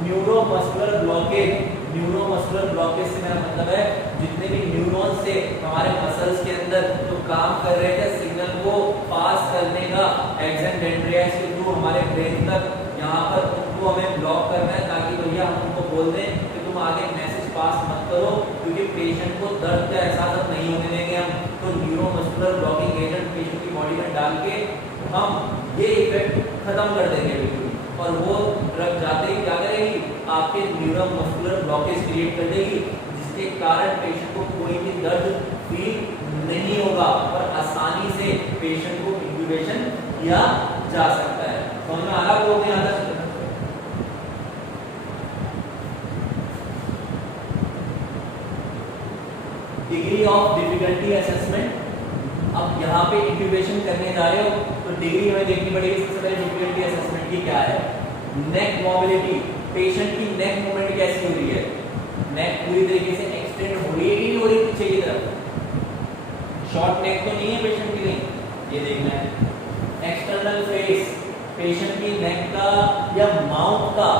न्यूरोमस्कुलर ब्लॉकेज, न्यूरोमस्कुलर ब्लॉकेज से मेरा मतलब है जितने भी न्यूरॉन्स से हमारे मसल्स के अंदर जो काम कर रहे थे सिग्नल को पास करने का एक्सन डेंड्रियास के थ्रू हमारे ब्रेन तक, यहाँ पर उनको हमें ब्लॉक करना है ताकि भैया हम उनको बोल दें कि तुम आगे मैसेज पास मत करो क्योंकि पेशेंट को दर्द का एहसास अब नहीं होने देंगे हम। तो न्यूरोमस्कुलर ब्लॉकिंग एजेंट पेशेंट की बॉडी में डाल के हम ये इफेक्ट खत्म कर देंगे बिल्कुल, और वो ड्रग जाते ही क्या करेगी, आपके न्यूरोमस्कुलर ब्लॉकेज क्रिएट कर देगी जिसके कारण पेशेंट को कोई भी दर्द फील नहीं होगा और आसानी से पेशेंट को इंक्यूबेशन किया जा सकता है। समझ में आ रहा है यहाँ तक? Degree of difficulty assessment. अब यहाँ पे इंक्यूबेशन करने जा रहे हो तो डिग्री हमें देखनी पड़ेगी। सबसे पहले डिफिकल्टी असेसमेंट की क्या है, नेक मोबिलिटी, पेशेंट की नेक मूवमेंट कैसी हो रही है, नेक पूरी तरीके से एक्सटेंड हो रही है कि नहीं हो रही पीछे की तरफ, शॉर्ट नेक तो नहीं है पेशेंट की, नहीं ये देखना है। एक्सटर्नल फेस, पेशेंट की नेक का या माउथ का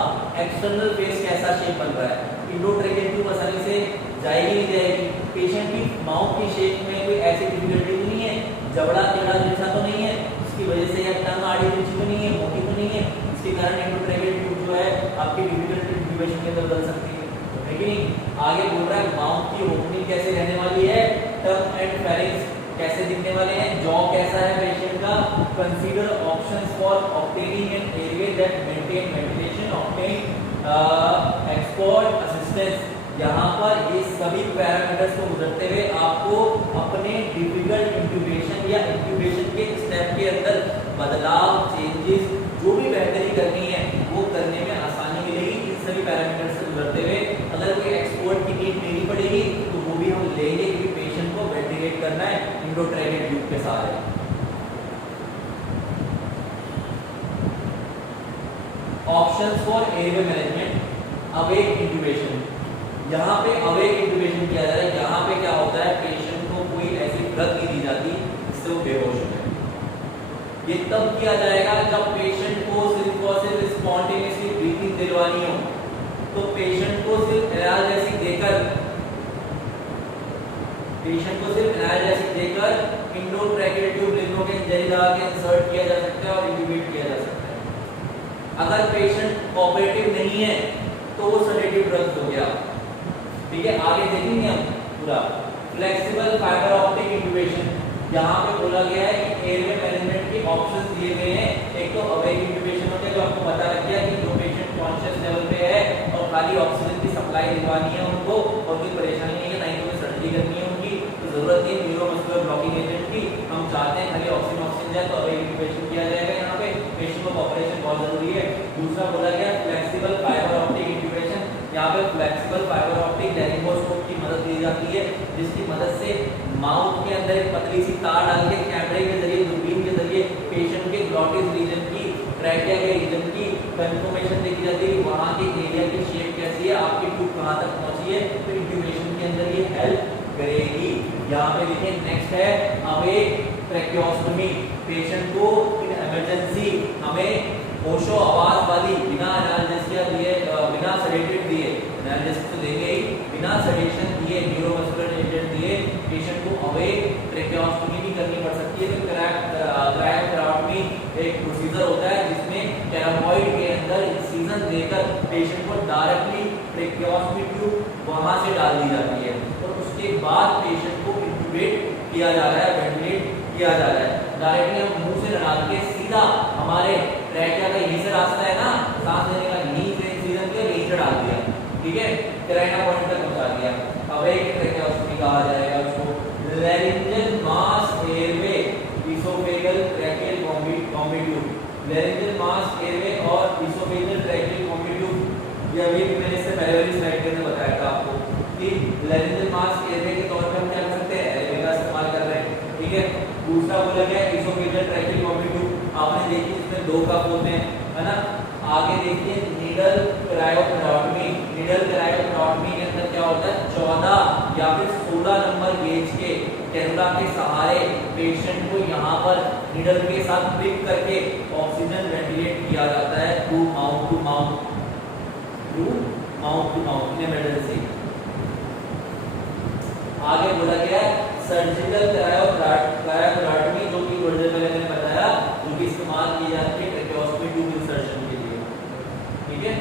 एक्सटर्नल फेस कैसा शेप बन रहा है, इंडोट्रेकियल ट्यूब आसानी से जाएगी नहीं जाएगी, पेशेंट की माउथ की शेप में कोई ऐसी डिफिकल्टी तो नहीं है, जबड़ा टेढ़ा जैसा तो नहीं है, इसकी वजह से या टंग आड़ी तिरछी तो नहीं है, मोटी तो नहीं है, इसके कारण इंडोट्रेकियल ट्यूब जो है आपकी डिफिकल्टी इंक्यूबेशन के अंदर बदल सकती है कि नहीं। आगे बोल रहा है माउथ की ओपनिंग कैसे रहने वाली है, टंग एंड फेरिंक्स कैसे दिखने वाले हैं, जॉ कैसा है पेशेंट का। Consider options for obtaining an area that maintain ventilation, obtain export assistance. यहाँ पर ये सभी पैरामीटर्स को गुजरते हुए आपको अपने डिफिकल्ट इंक्यूबेशन या इंक्यूबेशन के स्टेप के अंदर बदलाव, चेंजेस जो भी बेहतरी करनी है वो करने में आसानी मिलेगी इन सभी पैरामीटर्स से गुजरते हुए। अगर कोई एक्सपोर्ट की नीड लेनी पड़ेगी तो वो भी हम लेंगे क्योंकि पेशेंट को वेंटिलेट करना है इंडोट्रेकियल ट्यूब के सहारे। Options for airway management, awake incubation. यहाँ पे अवेक इंक्यूबेशन किया जा रहा है। यहाँ पे क्या होता है, पेशेंट को कोई ऐसी ड्रग नहीं दी जाती जिससे वो बेहोश हो जाए। ये तब किया जाएगा जब पेशेंट को सिर्फ और सिर्फ स्पॉन्टेनियसली ब्रीथिंग दिलवानी हो। तो पेशेंट को सिर्फ एनाल्जेसिक देकर इंडोट्रेकियल ट्यूब लिम्फोकेन जेल लगा के इंसर्ट किया जा सकता है और इंक्यूबेट किया जा सकता है। अगर पेशेंट कोऑपरेटिव नहीं है तो वो सेडेटिव ड्रग्स हो गया। ठीक है, आगे देखेंगे हम पूरा। फ्लेक्सिबल फाइबर ऑप्टिक इंक्यूबेशन, यहाँ पे बोला गया है कि एयरवे मैनेजमेंट के ऑप्शंस दिए गए हैं। एक तो अवेक इंक्यूबेशन होता है जो आपको बता रखा है कि जो पेशेंट कॉन्शियस लेवल पे है और खाली ऑक्सीजन की सप्लाई दिलवानी है उनको और कोई परेशानी नहीं है, ना ही कोई सर्जरी करनी है उनकी, तो जरूरत नहीं न्यूरोमस्कुलर ब्लॉकिंग एजेंट की। हम चाहते हैं खाली ऑक्सीजन जाए तो अभी इंट्यूबेशन किया जाएगा। यहाँ पे पेशेंट को ऑपरेशन बहुत जरूरी है। दूसरा बोला गया फ्लेक्सिबल फाइबर ऑप्टिक इंट्यूबेशन। यहाँ पे फ्लेक्सिबल फाइबर ऑप्टिक लैरिंगोस्कोप की मदद ली जाती है, जिसकी मदद से माउथ के अंदर एक पतली सी तार डाल के कैमरे के जरिए, दूरबीन के जरिए पेशेंट के ग्लॉटिस रीजन की, ट्रैकिया के रीजन की कंफर्मेशन देखी जाती है कि वहाँ के एरिया की शेप कैसी है, आपकी ट्यूब कहाँ तक पहुँची है, तो इंट्यूबेशन के अंदर ये हेल्प करेगी। यहाँ पे देखिए नेक्स्ट है हमें ट्रैकियोस्टोमी। पेशेंट को इन इमरजेंसी हमें होशो आवाज वाली बिना एनाल्जेसिया दिए, बिना सेडेटिव दिए, एनाल्जेसिस तो देंगे ही, बिना सेडेशन दिए, न्यूरोमस्कुलर एजेंट दिए पेशेंट को अवेक ट्रैकियोस्टोमी भी करनी पड़ सकती है। तो क्रायोथेरेपी एक प्रोसीजर होता है जिसमें कैरामॉइड के अंदर इंसिजन देकर पेशेंट को डायरेक्टली ट्रैकियोस्टोमी ट्यूब वहां से डाल दी जाती है और उसके बाद पेशेंट को इंट्यूबेट किया जा रहा है, वेंटिलेट किया जा रहा है। डायरेक्टली हम मुंह से डाल के सीधा हमारे ट्रैकिया का यहीं से रास्ता है ना सांस लेने का, यहीं से इंसिजन किया, यहीं से डाल दिया, ठीक है, कैराइना पॉइंट तक पहुंचा दिया। अब एक ट्रैकियोस्टोमी कहा जाएगा उसको। Laryngeal mask airway, esophageal tracheal combi tube, laryngeal mask airway और इसोफेगल ट्रैकियल कॉम्बी ट्यूब, ये अभी मैंने इससे पहले वाली स्लाइड में बताया था आपको कि लैरिंजियल मास एयरवे के तौर पे हम क्या कर सकते हैं, एयरवे का इस्तेमाल कर रहे हैं, ठीक है। दूसरा बोला गया इसोफेगल ट्रैकियल कॉम्बी ट्यूब, आपने देखी इसमें दो कप होते हैं, है ना। आगे देखिए नीडल क्रायोथेरेपी। नीडल क्रायोथेरेपी के अंदर क्या होता है, 14 या फिर 16 नंबर गेज के कैनुला के सहारे पेशेंट को यहाँ पर नीडल के साथ प्रिक करके ऑक्सीजन वेंटिलेट किया जाता है through mouth to mouth, through mouth to mouth in emergency. आगे बोला गया सर्जिकल क्रायोथेरेपी, जो कि थोड़ी देर पहले मैंने बताया, जो कि इस्तेमाल की जाती है ट्रैकियोस्टोमी ट्यूब इंसर्शन के लिए, ठीक है,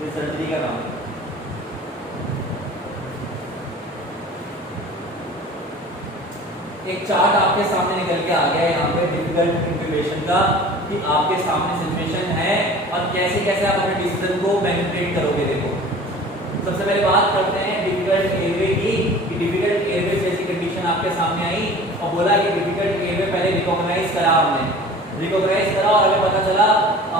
ये सर्जरी का नाम है। एक चार्ट आपके सामने निकल के आ गया है यहाँ पे डिफिकल्ट इंट्यूबेशन का, कि आपके सामने सिचुएशन है और कैसे कैसे आप अपने डिसीजन को मैनिपुलेट करोगे। देखो सबसे पहले बात करते हैं डिफिकल्ट एयरवे की, कि डिफिकल्ट एयरवे जैसी कंडीशन आपके सामने आई और बोला कि डिफिकल्ट एयरवे पहले रिकॉग्नाइज करा, हमने रिकॉग्नाइज करा और हमें पता चला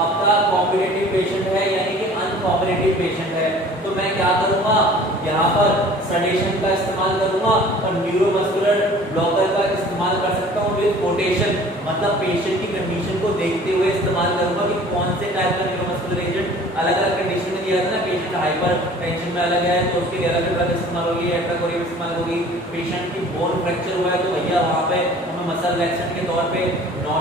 आपका कोऑपरेटिव पेशेंट है यानी कि अनकोऑपरेटिव पेशेंट है, तो मैं क्या करूंगा, यहाँ पर सेडेशन का इस्तेमाल करूंगा और न्यूरोमस्कुलर ब्लॉकर का इस्तेमाल कर सकता हूँ विद कोटेशन, मतलब पेशेंट की कंडीशन को देखते हुए इस्तेमाल करूंगा कि कौन से टाइप का न्यूरोमस्कुलर एजेंट अलग अलग कंडीशन में दिया था ना, पेशेंट हाइपर टेंशन में अलग है तो उसके अलग ड्रग इस्तेमाल होगी, एट्राकोरियम इस्तेमाल होगी, पेशेंट की बोन फ्रैक्चर हुआ है तो भैया वहाँ पे हमें मसल रिलैक्सेंट के तौर पे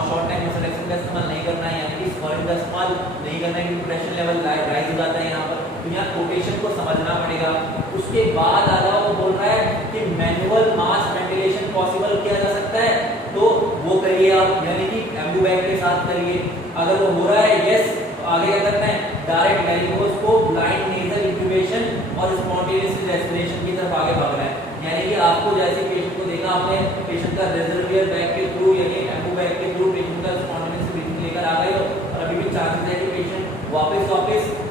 शॉर्ट टाइम मसल रिलैक्सेंट का इस्तेमाल नहीं करना है, यानी कि स्मोरिंग का इस्तेमाल नहीं करना है, प्रेशर लेवल राइज हो जाता है यहाँ पर, तो यहाँ कोटेशन को समझना पड़ेगा। उसके बाद आ जाओ, वो बोल रहा है कि मैनुअल मास वेंटिलेशन पॉसिबल किया जा सकता है, तो वो करिए आप, यानी कि एम्बुबैग के साथ करिए। अगर वो हो रहा है यस, तो आगे क्या करना है, direct laryngoscope, blind nasal intubation और स्पॉन्टेनियस रेस्पिरेशन की तरफ आगे भागना है, यानी कि आपको जैसे पेशेंट को देखा आपने, पेशेंट का रिजर्वियर बैग के थ्रू यानी एम्बुबैग के थ्रू पेशेंट का स्पॉन्टेनियस ब्रीथिंग लेकर आ गए हो और अभी भी चांसेस है कि पेशेंट वापस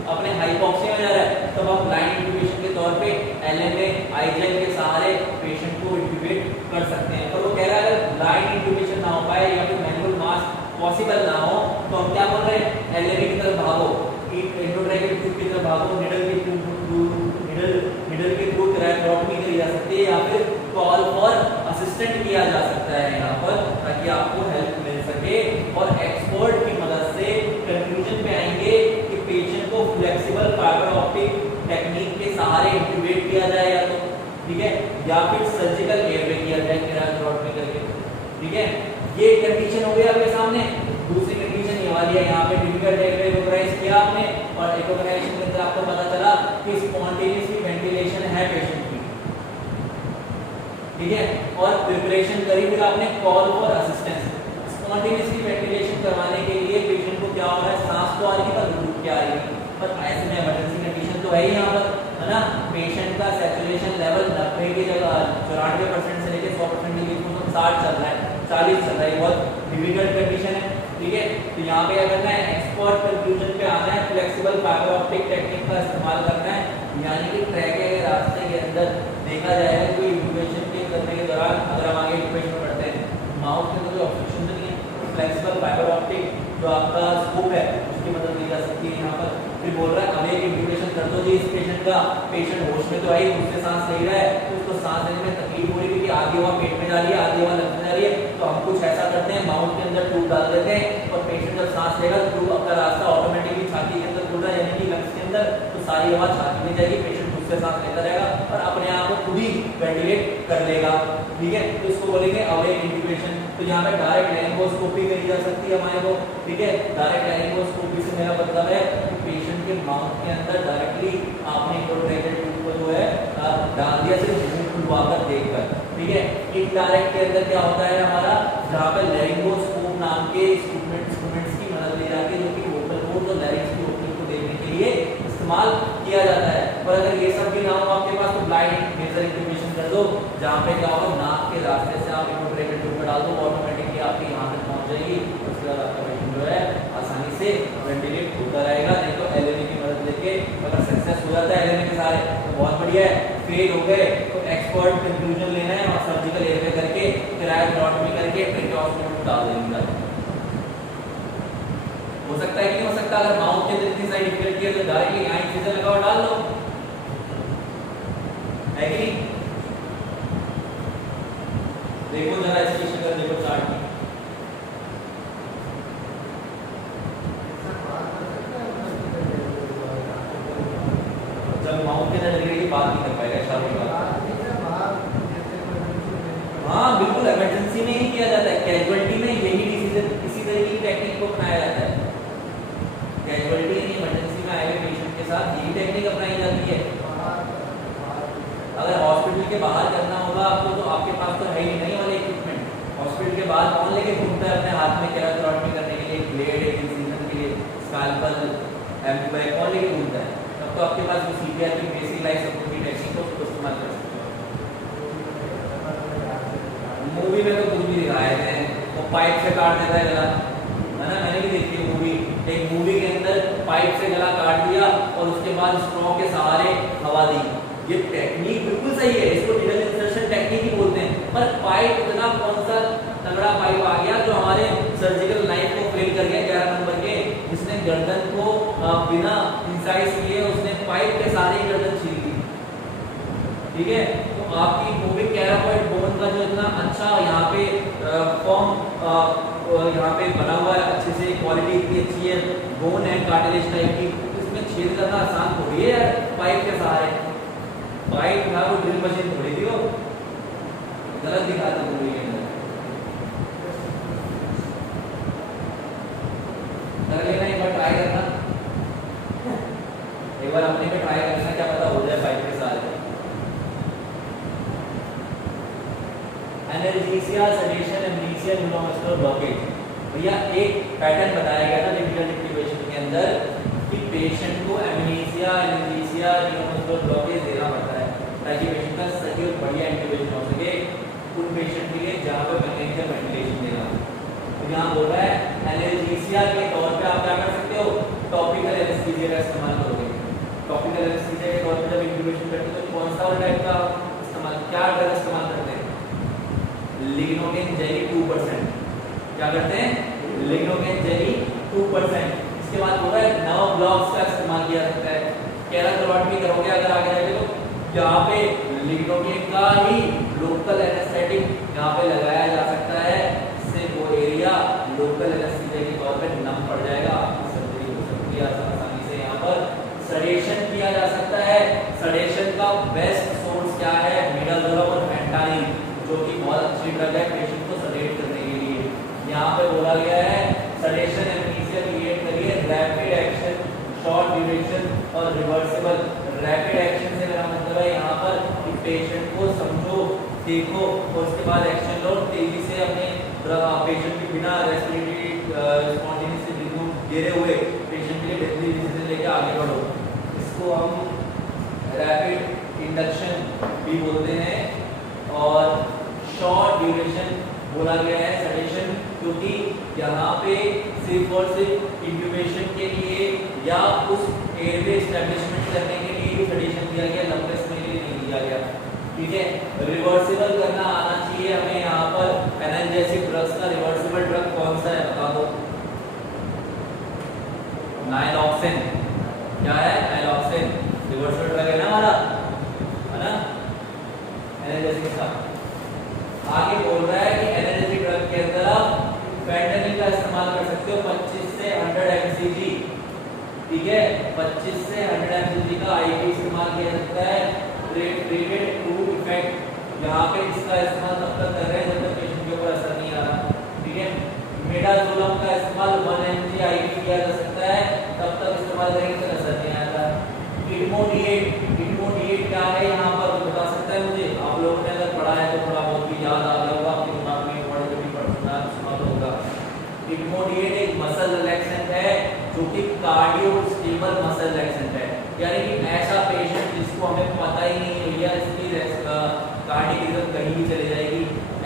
अपने हाइपोक्सिया में जा रहा है, तब आप ब्लाइंड इंट्यूबेशन के तौर पे एलएमए आईजेल के सहारे पेशेंट को इंट्यूबेट कर सकते हैं। तो वो कह रहा है अगर ब्लाइंड इंट्यूबेशन ना हो पाए या फिर मैनुअल मास पॉसिबल ना हो तो हम क्या बोल रहे हैं, एलएमए की तरफ भागो, एंडोट्रैकियल ट्यूब की तरफ भागो, निडल के थ्रू क्रायोथेरेपी करी जा सकती है या फिर कॉल फॉर असिस्टेंट किया जा सकता है यहाँ पर, ताकि आपको हेल्प मिल सके। और एक्सपर्ट की मदद से कंक्लूजन पे आएंगे कि पेशेंट को फ्लेक्सिबल फाइबर ऑप्टिक टेक्निक के सहारे इंट्यूबेट किया जाए या तो, ठीक है, या फिर सर्जिकल एयरवे किया जाए क्रायोथेरेपी करके, ठीक है। ये कंडीशन हो गई आपके सामने। दूसरी कंडीशन ये वाली है, यहाँ पे डिफिकल्ट एयरवे रिकॉग्नाइज किया आपने और रिकॉग्नाइजेशन के अंदर आपको पता चला कि स्पॉन्टेनियस वेंटिलेशन है पेशेंट की, ठीक है, और प्रिपरेशन करी फिर आपने call for assistance. Spontaneously ventilation करवाने के लिए पेशेंट को क्या हो रहा है, सांस तो आ रही है पर रुक के आ रही है, पर ऐसे में इमरजेंसी कंडीशन तो है ही यहाँ पर, है ना। पेशेंट का सैचुरेशन लेवल 90 की जगह 94% से लेकर 100% के बीच में 60 चल रहा है, 40 चल रहा है, बहुत डिफिकल्ट कंडीशन है, ठीक है। तो यहाँ पे क्या करना है, एक्सपर्ट कंक्लूजन पे आना है, फ्लेक्सिबल फाइबर ऑप्टिक टेक्निक का इस्तेमाल करना है यानी कि ट्रैके के रास्ते के अंदर देखा जाएगा कोई इंट्यूबेशन के करने के दौरान अगर हम आगे इंट्यूबेशन में पढ़ते हैं माउथ के अंदर कोई ऑब्स्ट्रक्शन तो नहीं है, फ्लेक्सिबल फाइबर ऑप्टिक जो आपका स्कोप है उसकी मदद ली जा सकती है। यहाँ पर फिर बोल रहा है अब एक इंट्यूबेशन कर दो जी इस पेशेंट का, पेशेंट होश में तो आई, दूसरे सांस ले रहा है तो उसको सांस लेने में तकलीफ हो रही है क्योंकि आधी हवा पेट में जा रही है आधी हवा लंग्स में जा रही है, तो हम कुछ ऐसा करते हैं माउथ के अंदर ट्यूब डाल देते हैं और पेशेंट जब सांस लेगा तो ट्यूब का रास्ता ऑटोमेटिकली छाती के अंदर खुल रहा है यानी कि लंग्स के अंदर, तो सारी हवा छाती में जाएगी, पेशेंट खुद से सांस लेता रहेगा और अपने आप को खुद ही वेंटिलेट कर लेगा। ठीक है, तो इसको बोलेंगे अवेक इंट्यूबेशन। तो यहाँ पे डायरेक्ट लैरिंगोस्कोपी करी जा सकती है हमारे को। ठीक है, डायरेक्ट लैरिंगोस्कोपी से मेरा मतलब है कि पेशेंट के माउथ के अंदर डायरेक्टली आपने इंट्रोट्रैकेट ट्यूब को जो है डाल दिया सिर्फ मुंह खुलवा कर देखकर। ठीक है, इनडायरेक्ट के अंदर क्या होता है हमारा, जहाँ पे लैरिंगोस्कोप नाम के इंस्ट्रूमेंट्स की मदद ली जाती है जो कि वोकल कोर्ड और लैरिंक्स की ओपनिंग को देखने के लिए इस्तेमाल किया जाता है। पर अगर ये सब भी ना हो आपके पास तो ब्लाइंड मेजर इंट्यूबेशन कर दो, जहाँ पे क्या होगा नाक के रास्ते से आप इंट्रोट्रैकेट ट्यूब डाल दो, ऑटोमेटिकली आपके यहाँ तक पहुँच जाएगी, उसके बाद आपका पेशेंट जो है आसानी से वेंटिलेट होता रहेगा। नहीं तो एलएमई की मदद लेके अगर सक्सेस हो जाता है एलएमई के सारे तो बहुत बढ़िया है, फेल हो गए तो एक्सपर्ट कंक्लूजन लेना है और सर्जिकल एयरवे करके क्रायोटॉमी करके ट्रेकियोटॉमी में डाल देंगे। हो सकता है कि नहीं हो सकता, अगर माउथ के अंदर इतनी सारी डिफिकल्टी है तो डायरेक्टली यहाँ इंसिजन लगाओ डाल लो, है कि नहीं? देखो जरा इसकी शक्ल देखो चार्ट में, जब माउथ के अंदर की बात नहीं कर पाएगा शादी का। हाँ बिल्कुल, इमरजेंसी में ही किया जाता है, कैजुअलिटी में यही डिसीजन इसी तरीके की टेक्निक को अपनाया जाता है। कैजुअलिटी यानी इमरजेंसी में आए हुए पेशेंट के साथ यही टेक्निक अपनाई जाती है। अगर हॉस्पिटल के बाहर करना होगा आपको तो आपके पास तो है ही नहीं वाले इक्विपमेंट, हॉस्पिटल के बाहर कौन लेके घूमता है अपने हाथ में कैराटोमी करने के लिए, ब्लेड इंसिजन के लिए, स्कैल्पल एम्प्लीफायर कौन लेके घूमता है? तब तो आपके पास जो सीपीआर की बेसिक लाइफ सपोर्ट की टेक्निक है उसको इस्तेमाल कर सकते हो। मूवी में तो कुछ भी दिखाए थे, वो पाइप से काट देता है गला, है ना, मैंने भी देखी है मूवी। एक मूवी के अंदर पाइप से गला काट दिया और उसके बाद स्ट्रॉ के सहारे हवा दी। ये टेक्निक बिल्कुल सही है, इसको नीडल इंसर्शन टेक्निक ही बोलते हैं, पर पाइप इतना कौन सा तगड़ा पाइप आ गया जो हमारे सर्जिकल नाइफ को फेल कर गया 11 नंबर के, जिसने गर्दन को बिना इंसाइज किए उसने पाइप के सहारे गर्दन छील दी। ठीक है, तो आपकी मोबिक कैरापॉइड बोन का जो इतना अच्छा यहाँ पे फॉर्म यहाँ पे बना हुआ है, अच्छे से क्वालिटी इतनी अच्छी है, बोन है कार्टिलेज टाइप की, इसमें छेद करना आसान थोड़ी है यार पाइप के सहारे। पाइप था वो ड्रिल मशीन थोड़ी थी, वो गलत दिखाता मूवी के अंदर। कर लेना एक बार, ट्राई करना एक बार अपने पे ट्राई करना, क्या पता हो जाए पाइप के सहारे। Analgesia, sedation, amnesia, neuromuscular blockage. भैया एक पैटर्न बताया गया था डिजिटल इंट्यूबेशन के अंदर कि पेशेंट को एमनेसिया, एनाल्जेसिया, न्यूरोमस्कुलर ब्लॉकेज देना पड़ता है ताकि पेशेंट का सही और बढ़िया इंट्यूबेशन हो सके उन पेशेंट के लिए जहाँ पे मैकेनिकल वेंटिलेशन देना। तो यहाँ बोल रहा है एनाल्जेसिया के तौर पे आप क्या कर सकते हो, टॉपिकल एनेस्थीसिया का इस्तेमाल करोगे। टॉपिकल एनेस्थीसिया के तौर पे जब इंट्यूबेशन करते हो तो कौन सा टाइप का इस्तेमाल, क्या ड्रग इस्तेमाल करते हैं? Lignocaine jelly 2%। क्या करते हैं? Lignocaine jelly 2%। इसके बाद बोला है नर्व ब्लॉक्स का इस्तेमाल किया जाता है। कैराटोमी करोगे अगर आगे जाके तो यहाँ पे लिग्नोकेन का ही लोकल एनेस्थेटिक यहाँ पे लगाया जा सकता है, इससे वो एरिया लोकल एनेस्थीसिया के तौर पे नम पड़ जाएगा, सर्जरी हो सकती है आसानी से। यहाँ पर सडेशन किया जा सकता है। सडेशन का बेस्ट सोर्स क्या है? मिडाजोलम और फेंटानिल, जो कि बहुत अच्छी ड्रग है पेशेंट को सडेट करने के लिए। यहाँ पे बोला गया है सडेशन एनेस्थीसिया क्रिएट करिए, रैपिड एक्शन, शॉर्ट ड्यूरेशन और रिवर्सिबल। रैपिड एक्शन से मेरा मतलब है यहाँ पर कि पेशेंट को समझो, देखो और उसके बाद एक्शन लो, तेजी से अपने पेशेंट के बिना रेस्पिरेटरी स्पॉन्टेनियस ब्रीथिंग गिरे हुए पेशेंट के लिए डेडली डिसीजन लेके आगे बढ़ो। इसको हम रैपिड इंडक्शन भी बोलते हैं। और शॉर्ट ड्यूरेशन बोला गया है सडेशन, क्योंकि यहाँ पे सिर्फ और सिर्फ इंट्यूबेशन के लिए या उस एयरवे एस्टेब्लिशमेंट करने के लिए लिए सजेशन दिया गया, लंबे समय के लिए नहीं दिया गया। ठीक है, रिवर्सिबल करना आना चाहिए हमें। यहाँ पर एनाल्जेसिक ड्रग्स का रिवर्सिबल ड्रग कौन सा है बता दो। नाइलॉक्सिन। क्या है? नाइलॉक्सिन रिवर्सिबल ड्रग है ना हमारा, है ना, एनाल्जेसिक का। आगे बोल रहा है कि एनाल्जेसिक ड्रग के अंदर आप फेंटानिल का इस्तेमाल कर सकते हो 25 से 100 mcg। ठीक है, 25 से 100 mcg का आईवी इस्तेमाल किया जाता है। ट्रीटेड टू इफेक्ट, यहाँ पे इसका इस्तेमाल तब तक कर रहे हैं जब तक पेशेंट के ऊपर असर नहीं आ रहा। ठीक है, मेडाजोलम का इस्तेमाल 1 mg आईवी किया जा सकता है, तब तक इस्तेमाल करेंगे तो असर नहीं आता। इडमोडिएट, इडमोडिएट क्या है यहाँ पर बता सकता है मुझे? आप लोगों ने अगर पढ़ा है तो थोड़ा बहुत भी याद आ गया होगा आपके दिमाग में, पढ़ के भी पढ़ना सुना तो होगा। इडमोडिएट एक मसल रिलैक्सेंट है जो कि कार्डियो स्टेबल मसल रिलैक्सेंट है, यानी कि ऐसा पेशेंट जिसको हमें पता ही नहीं है भैया इसकी कार्डियक रिदम कहीं भी चली जाएगी,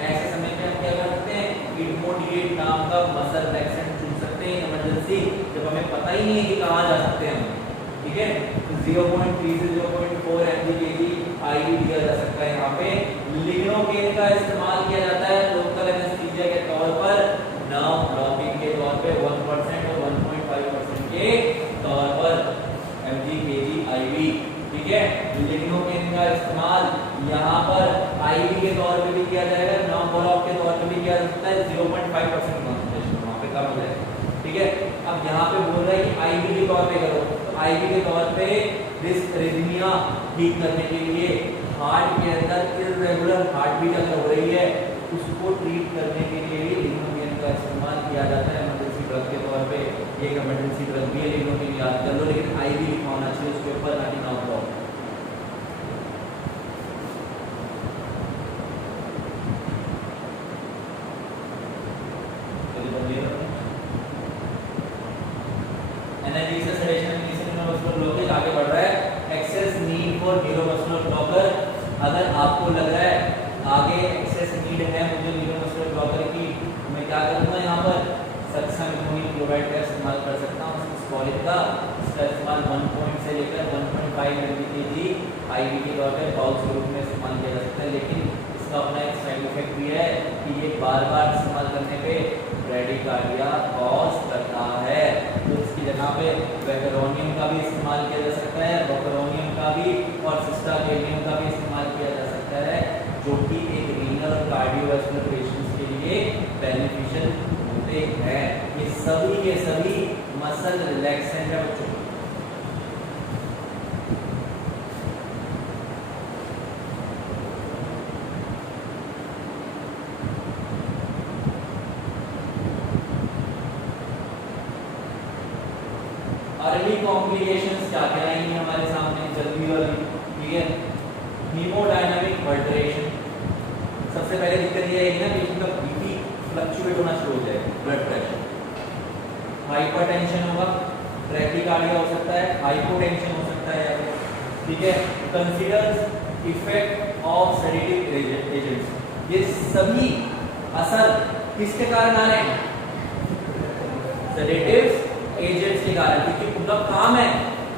ऐसे समय में हम क्या कर सकते हैं? इडमोडिएट नाम का मसल रिलैक्सेंट चुन सकते हैं इमरजेंसी, जब हमें पता ही नहीं है कि कहाँ जा सकते हैं हम। ठीक है, 0.3 से 0.4 mg आईवी दिया जा सकता है। यहाँ पे लिग्नोकेन का इस्तेमाल किया जाता है लोकल एनेस्थीसिया के तौर पर, नर्व ब्लॉकिंग के तौर पे 1% और 1.5% के तौर पर mg/kg आईवी। ठीक है, लिग्नोकेन का इस्तेमाल यहाँ पर आईवी के तौर पे भी किया जाएगा, नर्व ब्लॉक के तौर पे भी किया जा सकता है। 0.5% कॉन्सेंट्रेशन वहाँ पे कम हो जाएगा। ठीक है, अब यहाँ पे बोल रहा है कि आईवी के तौर पे करो, तो आईवी के तौर पे डिस्करिथमिया ठीक करने के लिए हार्ट के अंदर इर्रेगुलर हार्ट बीट अगर हो रही है उसको ट्रीट करने के लिए लिग्नोकेन का इस्तेमाल किया जाता है इमरजेंसी ड्रग के तौर पे। एक इमरजेंसी ड्रग भी है लिग्नोकेन, याद कर लो, लेकिन आईवी लिखा होना चाहिए उसके ऊपर, ना कि nerve block. Analysis sedation neuromuscular blockage आगे बढ़ रहा है। Access need for neuromuscular blocker, अगर आपको लग रहा है आगे एक्सेस नीड है मुझे न्यूरोमस्कुलर ब्लॉकर की, मैं क्या करूंगा? यहाँ पर सक्सामेथोनिन क्लोराइड का इस्तेमाल कर सकता हूँ, स्कॉलिक का। इसका इस्तेमाल 1 से लेकर 1.5 mg/kg आईवी के तौर पे पाउच के रूप में इस्तेमाल किया जा सकता है, लेकिन इसका अपना एक साइड इफेक्ट भी है कि ये बार बार इस्तेमाल करने पे ब्रेडिकार्डिया कॉज करता है। तो इसकी जगह पे वेपरोनियम का भी इस्तेमाल किया जा सकता है, रोपरोनियम का भी और सिस्टाकेलियम का भी इस्तेमाल किया जा सकता है, जो कि एक रीनल और कार्डियोवैस्कुलर पेशेंट्स के लिए बेनिफिशियल होते हैं। ये सभी के सभी मसल रिलैक्सेंट है बच्चों। अर्ली कॉम्प्लिकेशंस क्या क्या आएंगी हमारे सामने जल्दी वाली? ठीक है, हीमोडायनामिक अल्टरेशन, सबसे पहले दिक्कत ये आएगी ना पेशेंट का बीपी फ्लक्चुएट होना शुरू हो जाएगा, ब्लड प्रेशर, हाइपरटेंशन होगा, ब्रैकीकार्डिया हो सकता है, हाइपोटेंशन हो सकता है। ठीक है, considers effect of sedative agents, ये सभी असर किसके कारण आ रहे हैं? सेडेटिव एजेंट्स के कारण, क्योंकि उनका काम है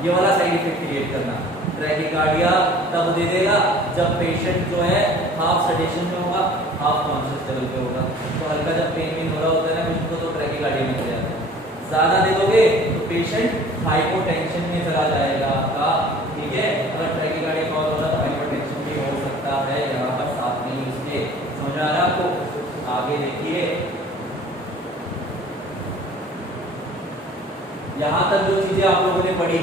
ये वाला साइड इफेक्ट क्रिएट करना। ब्रैकीकार्डिया तब दे देगा जब पेशेंट जो है हाफ सेडेशन में होगा, हाफ कॉन्शियस लेवल पे होगा। तो हल्का जब पेन हो रहा होता है ना पेशेंट को, तो ब्रैकीकार्डिया में चले जाता है। ज्यादा दे दोगे तो पेशेंट हाइपोटेंशन में चला जाएगा आपका। ठीक है, अगर ब्रैकीकार्डिया कॉज होगा तो हाइपोटेंशन भी हो सकता है, यहाँ पर साथ में ही उसके। समझ आ रहा है आपको? आगे देखिए, यहाँ तक जो चीजें आप लोगों ने पढ़ी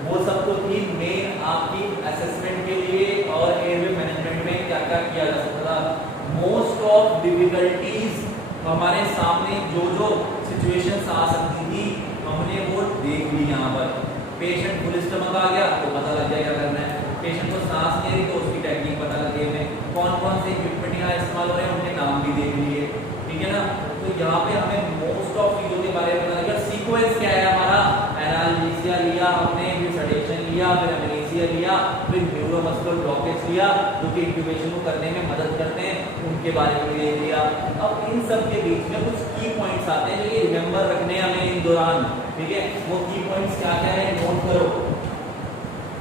वो सब तो थी मेन आपकी असेसमेंट के लिए और एयरवे मैनेजमेंट में क्या क्या किया जा सकता था। मोस्ट ऑफ डिफिकल्टीज हमारे सामने जो जो सिचुएशंस आ सकती थी हमने वो देख ली। यहाँ पर पेशेंट फुल स्टमक आ गया तो पता लग जाएगा करना है, पेशेंट को सांस नहीं रही तो उसकी टेक्निक पता लग गई, हमें कौन कौन से इक्विपमेंट यहाँ इस्तेमाल हो रहे हैं उनके नाम भी देख लिए। ठीक है ना, तो यहाँ पे हमें मोस्ट ऑफ चीजों के बारे में पता लगा। सीक्वेंस क्या है हमारा? एनाल्जेसिया लिया हमने, फिर सेडेशन लिया, फिर एमनेसिया लिया, फिर न्यूरोमस्कुलर ब्लॉकेज लिया जो कि इंट्यूबेशन को करने में मदद करते हैं, उनके बारे में देख लिया। अब इन सब के बीच में कुछ की पॉइंट्स आते हैं जो कि रिमेंबर रखने हमें इन दौरान। ठीक है, वो की पॉइंट्स क्या क्या है नोट करो।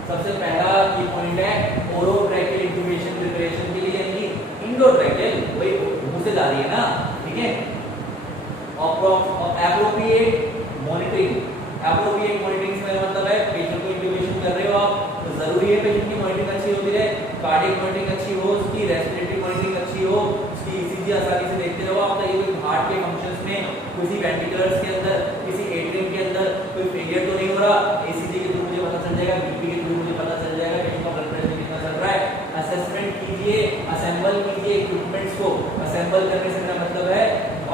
सबसे पहला की पॉइंट है ओरोट्रैकियल इंट्यूबेशन प्रिपरेशन के लिए, यानी इंडोट्रैकियल, वही मुंह से जा रही है ना, ठीक है। एप्रोप्रिएट मॉनिटरिंग, एप्रोप्रिएट मॉनिटरिंग से मेरा मतलब है पेशेंट को इंट्यूबेशन कर रहे हो आप तो जरूरी है पेशेंट की मॉनिटरिंग अच्छी होती रहे, कार्डियक मॉनिटरिंग अच्छी हो, उसकी रेस्पिरेटरी मॉनिटरिंग अच्छी हो, उसकी ईसीजी आसानी से देखते रहो आप, ताकि कोई हार्ट के फंक्शंस में, किसी वेंटिकुलर्स के अंदर, किसी एट्रियम के अंदर कोई फेलियर तो नहीं हो रहा, ईसीजी के थ्रू मुझे पता चल जाएगा, बीपी के थ्रू मुझे पता चल जाएगा पेशेंट का ब्लड प्रेशर कितना चल रहा है। असेसमेंट कीजिए, असेंबल कीजिए इक्विपमेंट्स को, असेंबल करने से मेरा मतलब है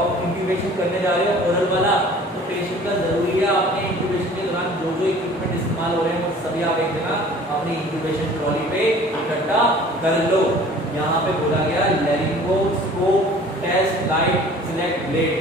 और इंट्यूबेशन करने जा रहे हो ओरल वाला तो पेशेंट का जरूरी है आपने इंट्यूबेशन के दौरान जो जो इक्विपमेंट इस्तेमाल हो रहे हैं वो सभी आप एक जगह अपनी इंट्यूबेशन ट्रॉली पे इकट्ठा कर लो। यहाँ पे बोला गया laryngoscope test light select blade,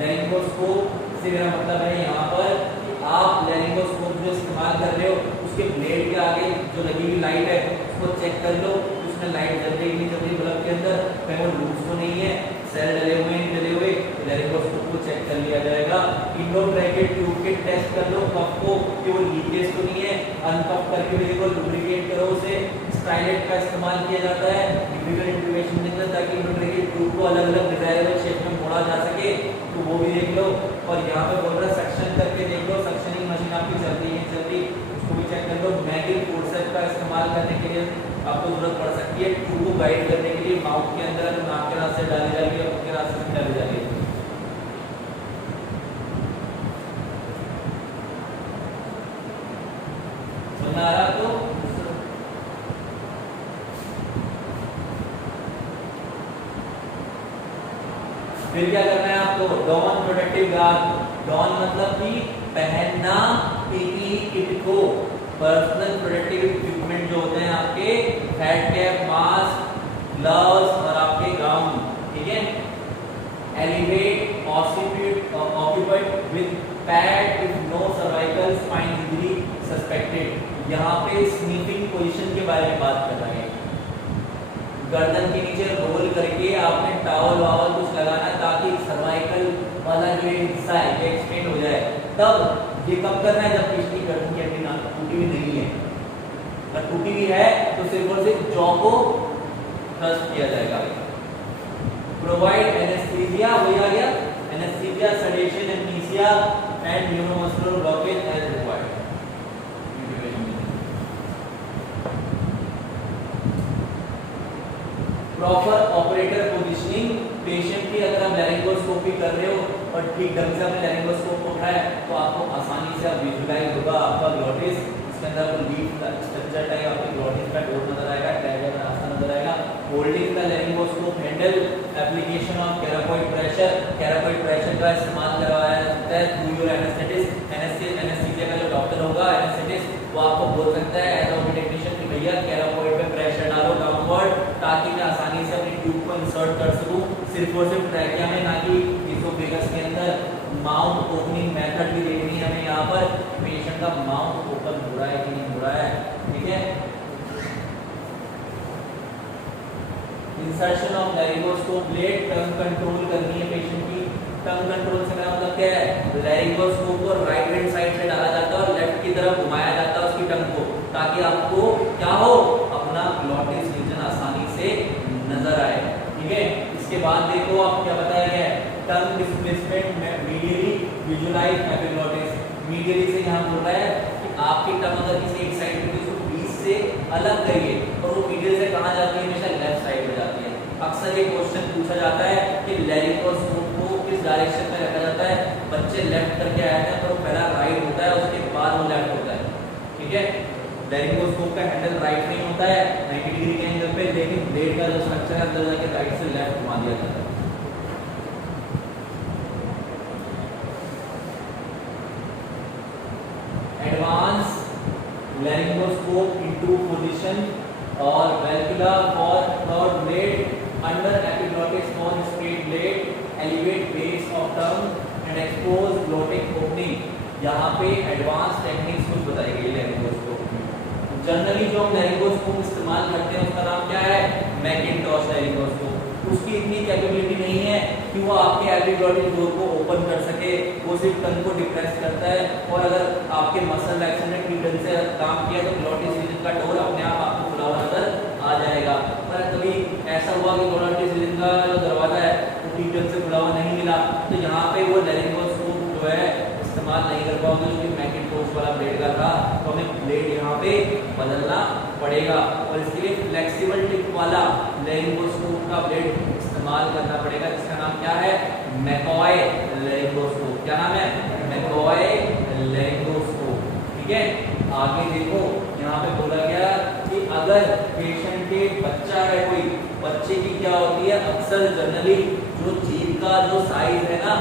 laryngoscope से मेरा मतलब है यहाँ पर कि आप लैरिंगोस्कोप जो इस्तेमाल कर रहे हो उसके ब्लेड के आगे जो लगी हुई लाइट है उसको चेक कर लो, उसमें लाइट जल रही नहीं जल रही बल्ब के अंदर, कहीं वो लूज तो नहीं है, सेल डले हुए नहीं डले हुए, लैरिंगोस्कोप को चेक कर लिया जाएगा। इंडोट्रैकियल ट्यूब के टेस्ट कर लो कफ को कि वो लीकेज तो नहीं है, अनकफ करके भी देखो, लुब्रिकेट करो उसे। स्टाइलेट का इस्तेमाल किया जाता है डिफिकल्ट इंट्यूबेशन के अंदर ताकि इंडोट्रैकियल ट्यूब को अलग अलग डिजायरेबल शेप में मोड़ा जा सके, तो वो भी देख लो। और यहाँ पे बोल रहा है सक्शन करके देख लो, सक्शनिंग मशीन आपकी चल रही है चल रही, उसको भी चेक कर लो। मैगिल फोर्सेप्स का इस्तेमाल करने के लिए आपको जरूरत पड़ सकती है ट्यूब को गाइड करने के लिए, माउथ के अंदर नाक के रास्ते डाली जा रही है, मुंह के रास्ते से डाली जा रही है। समझ आ रहा तो फिर क्या करना है आपको, डॉन प्रोटेक्टिव गार्ड, डॉन मतलब कि पहनना पीपीई किट को, पर्सनल प्रोटेक्टिव इक्विपमेंट जो होते हैं आपके, हेड कैप, मास्क, ग्लव्स और आपके गाउन, ठीक है। Elevate occupied with pad if no cervical spine injury suspected. यहाँ पे स्नीफिंग पोजीशन के बारे में बात कर रहे हैं, गर्दन के नीचे रोल करके आपने टॉवल वावल कुछ लगाना ताकि सर्वाइकल वाला जो हिस्सा है ये एक्सपेंड हो जाए। तब ये कब करना है, जब पेशेंट की गर्दन की हड्डी ना टूटी हुई नहीं है, अगर टूटी हुई है तो सिर्फ और सिर्फ जॉ को थ्रस्ट किया जाएगा। प्रोवाइड एनेस्थीसिया, वही आ गया anaesthesia, sedation, anaesthesia and neuromuscular blockage as required. Proper operator positioning, patient की अगर आप लैरिंगोस्कोपी कर रहे हो और ठीक ढंग से आपने लैरिंगोस्कोप पकड़ा है तो आपको आसानी से विजुलाइज होगा आपका ग्लॉटिस, इसके अंदर आपको लीफ स्ट्रक्चर टाइप आपकी ग्लॉटिस का डोर नजर आएगा, ट्रायंगल का रास्ता नजर आएगा। Holding the laryngoscope handle, application of cricoid pressure का इस्तेमाल करवाया जाता है थ्रू योर एनेस्थेटिस्ट। एनेस्थीसिया का जो डॉक्टर होगा एनेस्थेटिस्ट वो आपको बोल सकता है एज ऑफ टेक्नीशियन कि भैया कैराकोइड पे प्रेशर डालो डाउनवर्ड ताकि मैं आसानी से अपनी ट्यूब को इंसर्ट कर सकूं, सिर्फ और सिर्फ ट्रैकिया में, ना कि इसोफेगस के अंदर। माउथ ओपनिंग मेथड भी देखनी है हमें यहाँ पर, पेशेंट का माउथ ओपन हो रहा है कि नहीं हो रहा है, ठीक है। Insertion of laryngoscope blade, tongue control करनी है पेशेंट की। टंग कंट्रोल से मेरा मतलब क्या है, लैरिंगोस्कोप को राइट हैंड साइड से डाला जाता है और लेफ्ट की तरफ घुमाया जाता है उसकी टंग को, ताकि आपको क्या हो, अपना ग्लॉटिस रीजन आसानी से नजर आए, ठीक है। इसके बाद देखो आप क्या बताया गया है, tongue displacement medially visualize epiglottis. Medially से यहाँ बोल रहा है कि आपकी टंग अगर किसी एक साइड पे उसको बीच से अलग करिए और वो मीडियल से कहाँ जाती है, हमेशा लेफ्ट साइड में जाती है। अक्सर एक क्वेश्चन पूछा जाता है कि लैरिंगोस्कोप को किस डायरेक्शन में रखा जाता है, बच्चे लेफ्ट करके आए हैं तो पहला राइट होता है उसके बाद वो लेफ्ट होता है, ठीक है। लैरिंगोस्कोप का हैंडल राइट नहीं होता है 90 डिग्री के एंगल पे, लेकिन ब्लेड का जो स्ट्रक्चर है अंदर जाके राइट से लेफ्ट घुमा दिया जाता है। एडवांस लैरिंगोस्कोप इनटू पोजीशन और वैल्वुला for third blade under epiglottis for straight blade, elevate base of tongue and expose glottic opening. यहाँ पे एडवांस टेक्निक्स कुछ बताई गई लैरिंगोस्कोप में। जनरली जो हम लैरिंगोस्कोप इस्तेमाल करते हैं उसका नाम क्या है, मैकिन्टॉश लैरिंगोस्कोप। उसकी इतनी कैपेबिलिटी नहीं है कि वो आपके एपिग्लॉटिक डोर को ओपन कर सके, वो सिर्फ टंग को डिप्रेस करता है, और अगर आपके मसल रिलैक्सेशन ने ठीक ढंग से काम किया तो ग्लॉटिस रीजन का डोर अपने आप आपको खुला हुआ नजर आ जाएगा। पर कभी ऐसा हुआ कि ग्लॉटिस रीजन का जो दरवाजा है वो ठीक ढंग से खुला हुआ नहीं मिला, तो यहाँ पे वो लैरिंगोस्कोप जो है इस्तेमाल नहीं कर पाओगे, जो कि मैकिन्टोश वाला ब्लेड का था, तो हमें ब्लेड यहाँ पे बदलना पड़ेगा, और इसके लिए फ्लेक्सिबल टिप वाला लैरिंगोस्कोप का ब्लेड इस्तेमाल करना पड़ेगा, जिसका नाम क्या है, मैकॉय लैरिंगोस्कोप। क्या नाम है, मैकॉय लैरिंगोस्कोप। ठीक है, आगे देखो यहाँ पे बोला गया कि अगर पेशेंट के बच्चा है कोई, बच्चे की क्या होती है, अक्सर जनरली जो जीभ का जो साइज है ना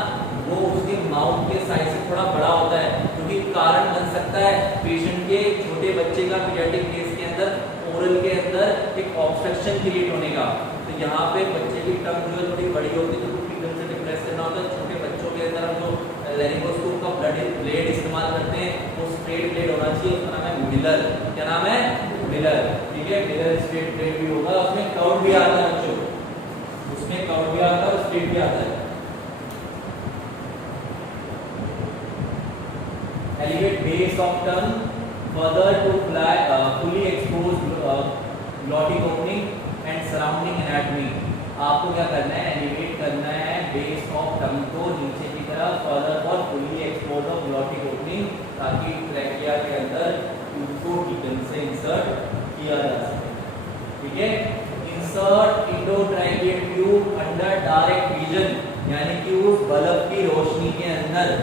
वो उसके माउथ के साइज से थोड़ा बड़ा होता है, क्योंकि कारण बन सकता है पेशेंट के छोटे बच्चे का पीडियाट्रिक केस के अंदर ओरल के अंदर एक ऑब्स्ट्रक्शन क्रिएट होने का। तो यहाँ पे बच्चे की टंग जो है थोड़ी बड़ी होती है, तो ठीक ढंग से डिप्रेस करना होता है। छोटे बच्चों के अंदर हम जो लैरिंगोस्कोप का ब्लेड इस्तेमाल करते हैं वो स्ट्रेट ब्लेड होना चाहिए, उसका नाम है मिलर। क्या नाम है, मिलर। ठीक है, मिलर स्ट्रेट ब्लेड भी होगा, उसमें कर्व भी आता है बच्चों, उसमें कर्व भी आता है, स्ट्रेट भी आता है। Elevate base of tongue further to fully expose glottic opening and surrounding anatomy। आपको क्या करना है, एलिवेट करना है बेस ऑफ टंग को नीचे की तरफ, further for fully expose of glottic opening, ताकि ट्रैकिया के अंदर ट्यूब को ठीक ढंग से इंसर्ट किया जा सके। ठीक है, insert endotracheal tube under direct vision, यानी कि उस बल्ब की रोशनी के अंदर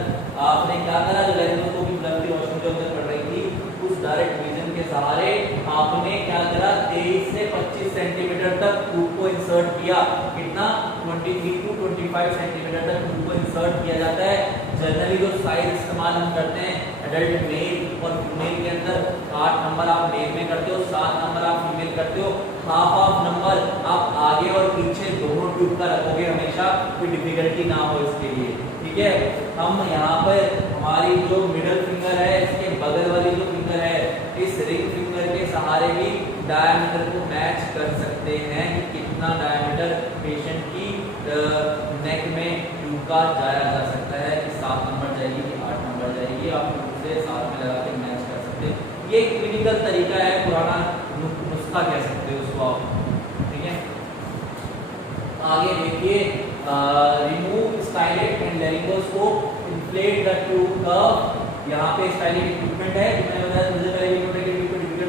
आपने क्या करा, जो लैरिंगोस्कोप की बल्ब की रोशनी जो अंदर पड़ रही थी उस डायरेक्ट विजन के सहारे आपने क्या करा, 23 से 25 सेंटीमीटर तक ट्यूब को इंसर्ट किया। कितना, 23 टू 25 सेंटीमीटर तक ट्यूब को इंसर्ट किया जाता है। जनरली जो साइज इस्तेमाल हम करते हैं एडल्ट मेल और फीमेल के अंदर, 8 नंबर आप मेल में करते हो, 7 नंबर आप फीमेल करते हो, हाफ नंबर आप आगे और पीछे दोनों ट्यूब का रखोगे हमेशा, कोई डिफिकल्टी ना हो इसके लिए। ठीक है, हम यहाँ पर हमारी जो मिडल फिंगर है इसके बगल वाली जो फिंगर है, इस रिंग फिंगर के सहारे भी डायमीटर को मैच कर सकते हैं कि कितना डायमीटर पेशेंट की नेक में ट्यूब का जाया जा सकता है, कि 7 नंबर जाएगी कि 8 नंबर जाएगी, आप उसे साथ में लगा के मैच कर सकते हैं। ये क्लिनिकल तरीका है, पुराना नुस्खा कह सकते हो उसको आप। ठीक है, आगे देखिए, remove stylet and laryngoscope, inflate the tube curve. यहाँ पे स्टाइलिट इक्विपमेंट है, मैंने बताया मुझे पहले इक्विपमेंट के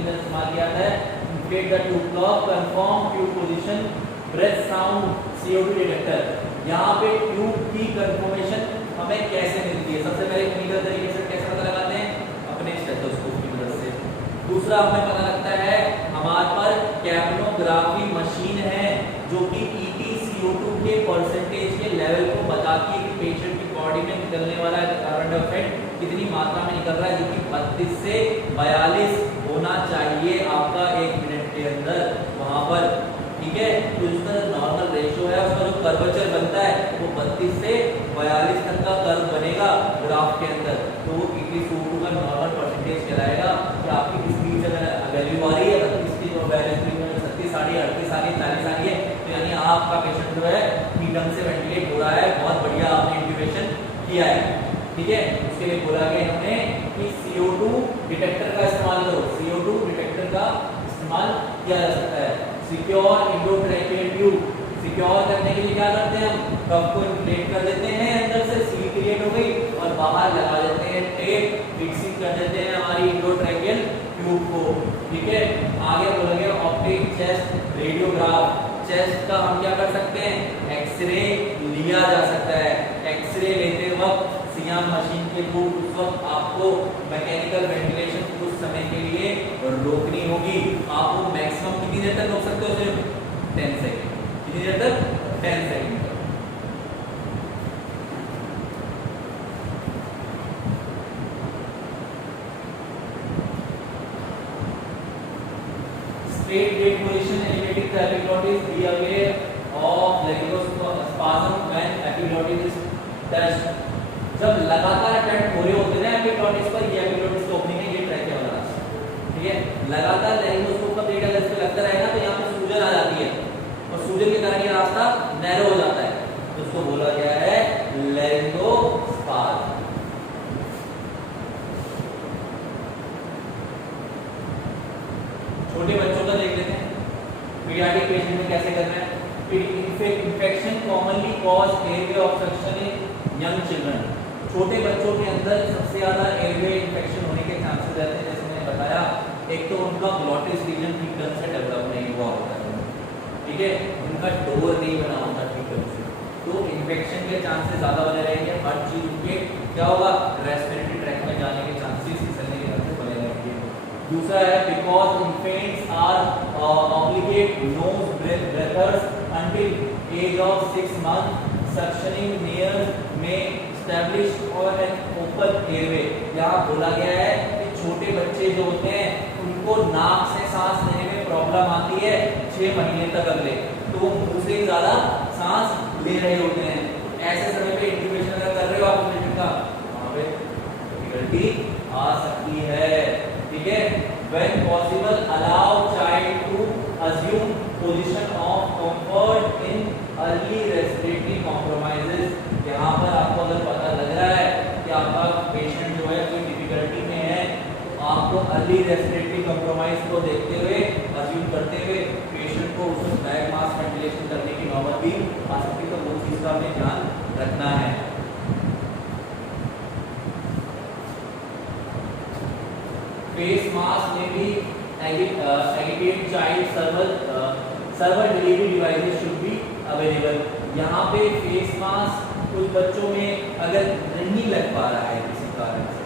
अंदर इस्तेमाल किया था। Inflate the tube curve, confirm tube position, breath sound, CO2 detector. यहाँ पे ट्यूब की कंफर्मेशन हमें कैसे मिलती है, सबसे पहले क्लिनिकल तरीके से कैसे पता लगाते हैं, अपने स्टेथोस्कोप की मदद से। दूसरा हमें पता लगता है हमारे पर कैप्नोग्राफी मशीन है, जो कि EpCO2 के परसेंटेज के लेवल को बताती है कि पेशेंट की बॉडी में निकलने वाला कार्बन डाइऑक्साइड कितनी मात्रा में निकल रहा है, जो कि 32 से 42 होना चाहिए आपका 1 मिनट के अंदर वहां पर। ठीक है, तो उसका नॉर्मल रेशियो है, उसका जो कर्वेचर बनता है वो 32 से 42 तक का कर्व बनेगा ग्राफ के अंदर, तो वो EpCO2 का नॉर्मल परसेंटेज कहलाएगा कि आपकी किसकी वैल्यू आ रही है 32 की, जो वैल्यू 36 आ रही है, 38 आ रही है, 40 आ रही है, तो यानी आपका पेशेंट जो है ठीक ढंग से वेंटिलेट हो रहा है, बहुत बढ़िया आपने इंट्यूबेशन किया है। ठीक है, उसके लिए बोला गया इन्होंने कि CO2 डिटेक्टर का इस्तेमाल करो, CO2 डिटेक्टर का इस्तेमाल किया जा सकता है। सिक्योर इंडोट्रैकियल ट्यूब, सिक्योर करने के लिए क्या करते हैं, हम कप को इन्फ्लेट कर देते हैं, अंदर से सील क्रिएट हो गई, और बाहर लगा देते हैं टेप, फिक्सिंग कर देते हैं हमारी इंडोट्रैकियल ट्यूब को। ठीक है, आगे बोला गया ऑप्टिक चेस्ट रेडियोग्राफ, चेस्ट का हम क्या कर सकते हैं, एक्सरे लिया जा सकता है। एक्सरे लेते वक्त सियाम मशीन के थ्रू उस वक्त आपको मैकेनिकल वेंटिलेशन कुछ समय के लिए रोकनी होगी। आप वो मैक्सिमम कितनी देर तक रोक सकते हो, सिर्फ 10 सेकेंड। कितनी देर तक, 10 सेकेंड तक। Straight gate position, elevating the epiglottis, be aware of laryngospasm when epiglottis is touched। जब लगातार अटेम्प्ट हो रहे होते हैं एपिग्लॉटिस पर, ये एपिग्लॉटिस की ओपनिंग है, ये ट्रैकिया वाला रास्ता। ठीक है, लगातार लैरिंगोस्कोप का प्लेट अगर इस पे लगता रहेगा तो यहाँ पे सूजन आ जाती है, और सूजन के कारण ये रास्ता नैरो हो जाता है, तो उसको बोला गया है लैरिंगो पीडियाट्रिक पेशेंट में कैसे करना है? Infection commonly cause airway obstruction इन यंग चिल्ड्रन। छोटे बच्चों के अंदर सबसे ज्यादा एयरवे इन्फेक्शन होने के चांसेस रहते हैं, जैसे मैंने बताया। एक तो उनका ग्लॉटिस रीजन ठीक ढंग से डेवलप नहीं हुआ होता है, ठीक है, उनका डोर नहीं बना होता ठीक ढंग से, तो इन्फेक्शन के चांसेस ज्यादा बने रहेंगे। हर चीज उनके क्या होगा, रेस्पिरेटरी ट्रैक में जाने के चांसेस, फिसलने के चांसेस बने रहेंगे। दूसरा है because infants are obligate nose breathers until age of 6 months, suctioning near may establish और an open airway। यहाँ बोला गया है कि छोटे बच्चे जो होते हैं उनको नाक से सांस लेने में प्रॉब्लम आती है 6 महीने तक अगले, तो वो मुंह से ज्यादा सांस ले रहे होते हैं। ऐसे समय पे इंट्यूबेशन अगर कर रहे हो आप पेशेंट का, वहाँ पे डिफिकल्टी आ सकती है, ठीक है। When possible, allow child to assume position of comfort in early respiratory compromises। यहाँ पर आपको अगर पता लग रहा है कि आपका पेशेंट जो है कोई डिफिकल्टी में है, आपको अर्ली रेस्पिरेटरी कॉम्प्रोमाइज को देखते हुए, अज्यूम करते हुए पेशेंट को उसमें बैक मास वेंटिलेशन करने की नौबत भी आ सकती है, तो वो चीज का हमें ध्यान रखना है। फेस मास्क में भी agitate child serval delivery devices should be available। यहाँ पे फेस मास्क कुछ बच्चों में अगर नहीं लग पा रहा है किसी कारण से,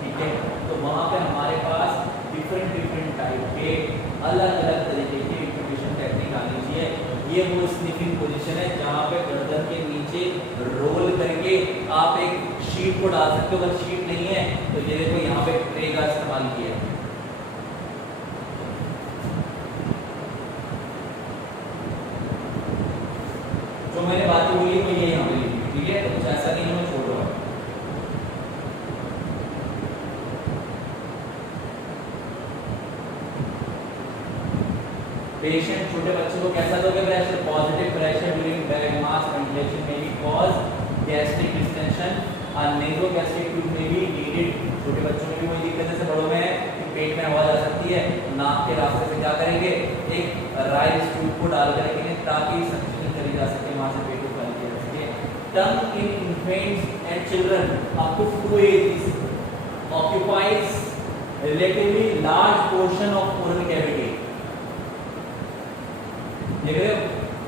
ठीक है, तो वहाँ पे हमारे पास डिफरेंट टाइप के अलग अलग तरीके की इंट्यूबेशन टेक्निक आनी चाहिए। ये वो स्निफिंग पोजीशन है जहाँ पे गर्दन के नीचे रोल करके आप एक शीट को डाल सकते हो। अगर शीट नहीं है तो ये देखो यहाँ पे ट्रे का इस्तेमाल किया है। जो मैंने बातें बोली वो ये यहाँ पे लिखी, ठीक है, तो कुछ ऐसा नहीं है, छोड़ रहा हूँ। पेशेंट छोटे बच्चे को कैसा दोगे pressure? Positive pressure during bag mask ventilation में भी कॉज गैस्ट्रिक डिस्टेंशन और नेज़ोगैस्ट्रिक ट्यूब में भी नीडेड। छोटे बच्चों में भी वही दिक्कत जैसे बड़ों में है कि पेट में हवा जा सकती है, नाक के रास्ते से क्या करेंगे, एक राइस ट्यूब को डाल कर रखेंगे ताकि सक्शन करी जा सके, वहां से पेट को खाली किया जा सके। Tongue in infants and children up to 2 age occupies relatively large portion of oral cavity। देख रहे हो,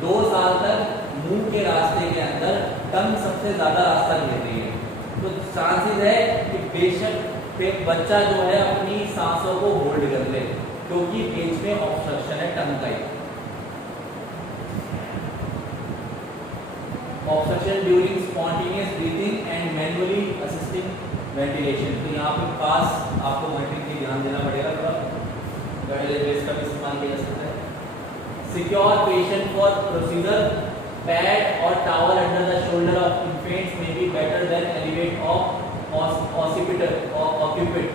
2 साल तक मुंह के रास्ते के अंदर टंग सबसे ज्यादा रास्ता ले रही है, तो चांसेस है कि बेशक बच्चा जो है अपनी सांसों को होल्ड कर ले, क्योंकि बीच में ऑब्स्ट्रक्शन है टंग का। Obstruction during spontaneous breathing and manually assisting ventilation. तो यहाँ पे पास आपको मॉनिटरिंग की ध्यान देना पड़ेगा, थोड़ा गाइडेंस का भी इस्तेमाल किया जा सकता है। Secure patient for procedure, pad or towel under the shoulder of infants may be better than elevate of occipital or occiput।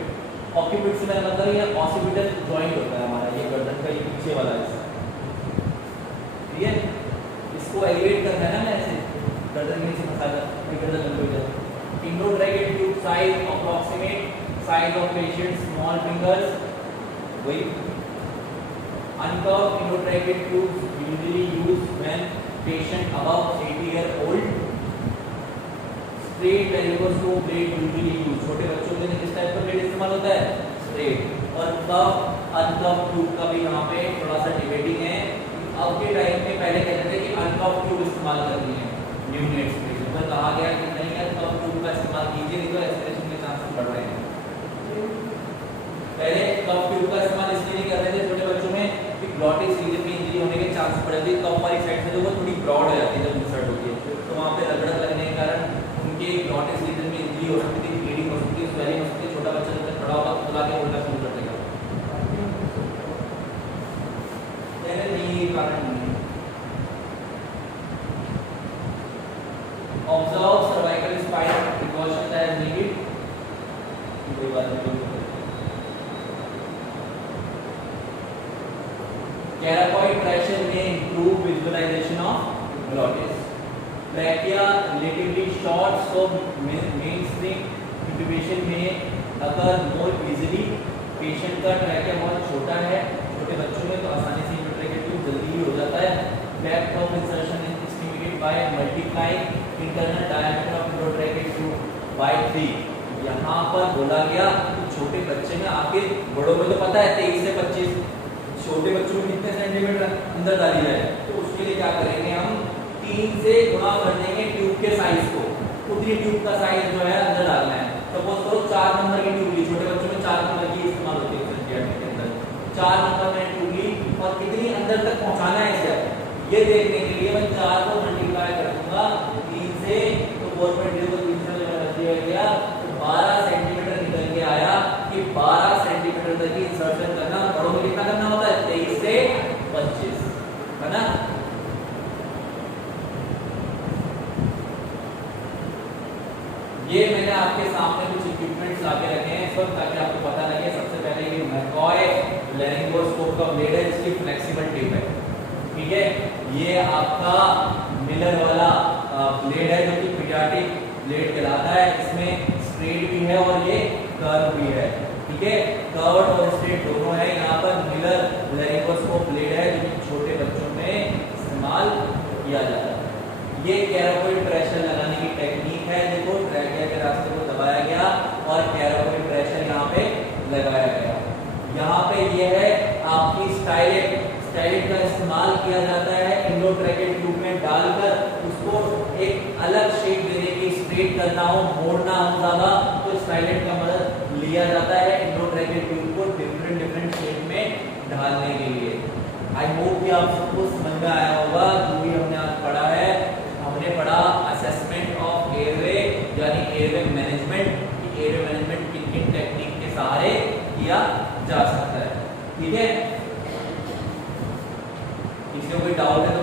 occiput से मेरा मतलब ये occipital joint होता है हमारा, ये गर्दन का ये पीछे वाला हिस्सा, ठीक है, इसको एलिवेट करना है ना, ऐसे गर्दन के नीचे फंसा कर गर्दन लंबी हो जाए। Intratracheal tube size approximate size of patient small fingers, वही uncurved intratracheal tubes usually used when patient above 80 year old। straight varicose blade usually used। छोटे बच्चों के लिए किस टाइप का ब्लेड इस्तेमाल होता है? straiट। और curved uncurved tube का भी यहाँ पे थोड़ा सा डिबेटिंग है। अब के टाइम में पहले कहते थे कि uncurved tube इस्तेमाल करनी है न्यूनेट्स में, पर कहा गया कि नहीं यार curved tube का इस्तेमाल कीजिए, नहीं तो एस्पिरेशन के चांसेस बढ़ रहे हैं। पहले curved tube का इस्तेमाल इसलिए नहीं कर रहे थे छोटे बच्चों में कि ग्लॉटिस रीजन में इंजरी होने के चांसेस बढ़ जाते हैं। कफ वाली साइड से जो वो थोड़ी ब्रॉड हो जाती है जब इंसर्ट होती है, तो वहाँ पे रगड़ लगने के कारण उनके ग्लॉटिस रीजन में इंजरी हो सकती है, ब्लीडिंग हो सकती है, स्वेलिंग हो सकती है। छोटा बच्चा जब तक खड़ा होगा खुला के उल्टा शुरू कर देगा, ये कारण नहीं है। Observe cervical spine precaution that needed, कोई बात नहीं। Caracoid pressure may improve visualization of glottis। Trachea relatively short, so mainstream intubation में occur more easily। Patient का trachea बहुत छोटा है, छोटे बच्चों में तो आसानी से इंट्राट्रेकियल ट्यूब जल्दी ही हो जाता है। Depth of insertion is estimated by multiplying internal diameter of endotracheal tube by 3। यहाँ पर बोला गया कि छोटे बच्चे में, आखिर बड़ों में तो पता है 23 से 25, छोटे बच्चों में कितने सेंटीमीटर अंदर डाली जाए, तो उसके लिए क्या करेंगे हम 3 से गुणा कर देंगे ट्यूब के साइज को, उतनी ट्यूब का साइज जो है अंदर डालना है। सपोज करो 4 नंबर की ट्यूब ली, छोटे बच्चों में 4 नंबर की इस्तेमाल होती है सेंटीमीटर के अंदर, 4 नंबर में ट्यूब ली और कितनी अंदर तक पहुंचाना है इसे, ये देखने के लिए मैं 4 को मल्टीप्लाई कर दूंगा 3 से, तो 4.0 को 3 से मल्टीप्लाई दिया गया तो 12 सेंटीमीटर निकल के आया कि 12 सेंटीमीटर तक की इंसर्शन करना। बड़ों में कितना करना होता है 23 से 25, है ना। ये मैंने आपके सामने कुछ इक्विपमेंट्स लाके रखे हैं इस वक्त, ताकि आपको पता लगे। सबसे पहले ये मैकॉय लैरिंगोस्कोप का ब्लेड है, इसकी फ्लेक्सिबल टिप है, ठीक है। ये आपका मिलर वाला ब्लेड है जो कि पीडियाट्रिक ब्लेड कहलाता है। इसमें स्ट्रेट भी है और ये कर्व भी है, ठीक है। कर्व्ड और स्ट्रेट दोनों है। यहाँ पर मिलर लैरिंगोस्कोप ब्लेड है जो कि छोटे बच्चों में इस्तेमाल किया जाता है। ये कैरोटिड प्रेशर लगाने की टेक्निक है। देखो ट्रैकिया के रास्ते को दबाया गया और कैरोटिड प्रेशर यहाँ पे लगाया गया। यहाँ पे ये है आपकी स्टाइलेट का इस्तेमाल किया जाता है इंडोट्रैकेट ट्यूब में डालकर, उसको एक अलग शेप देने की, स्ट्रेट करना हो, मोड़ना हो ज्यादा, तो स्टाइलेट का मदद लिया जाता है इंडोट्रैकेट ट्यूब को डिफरेंट शेप में ढालने के लिए। आई होप कि आप सबको समझ में आया होगा जो भी हमने आज पढ़ा है। हमने पढ़ा असेसमेंट ऑफ एयरवे यानी एयरवे मैनेजमेंट, कि एयरवे मैनेजमेंट किन किन टेक्निक के सहारे किया जा सकता है, ठीक है। किसी को कोई डाउट है तो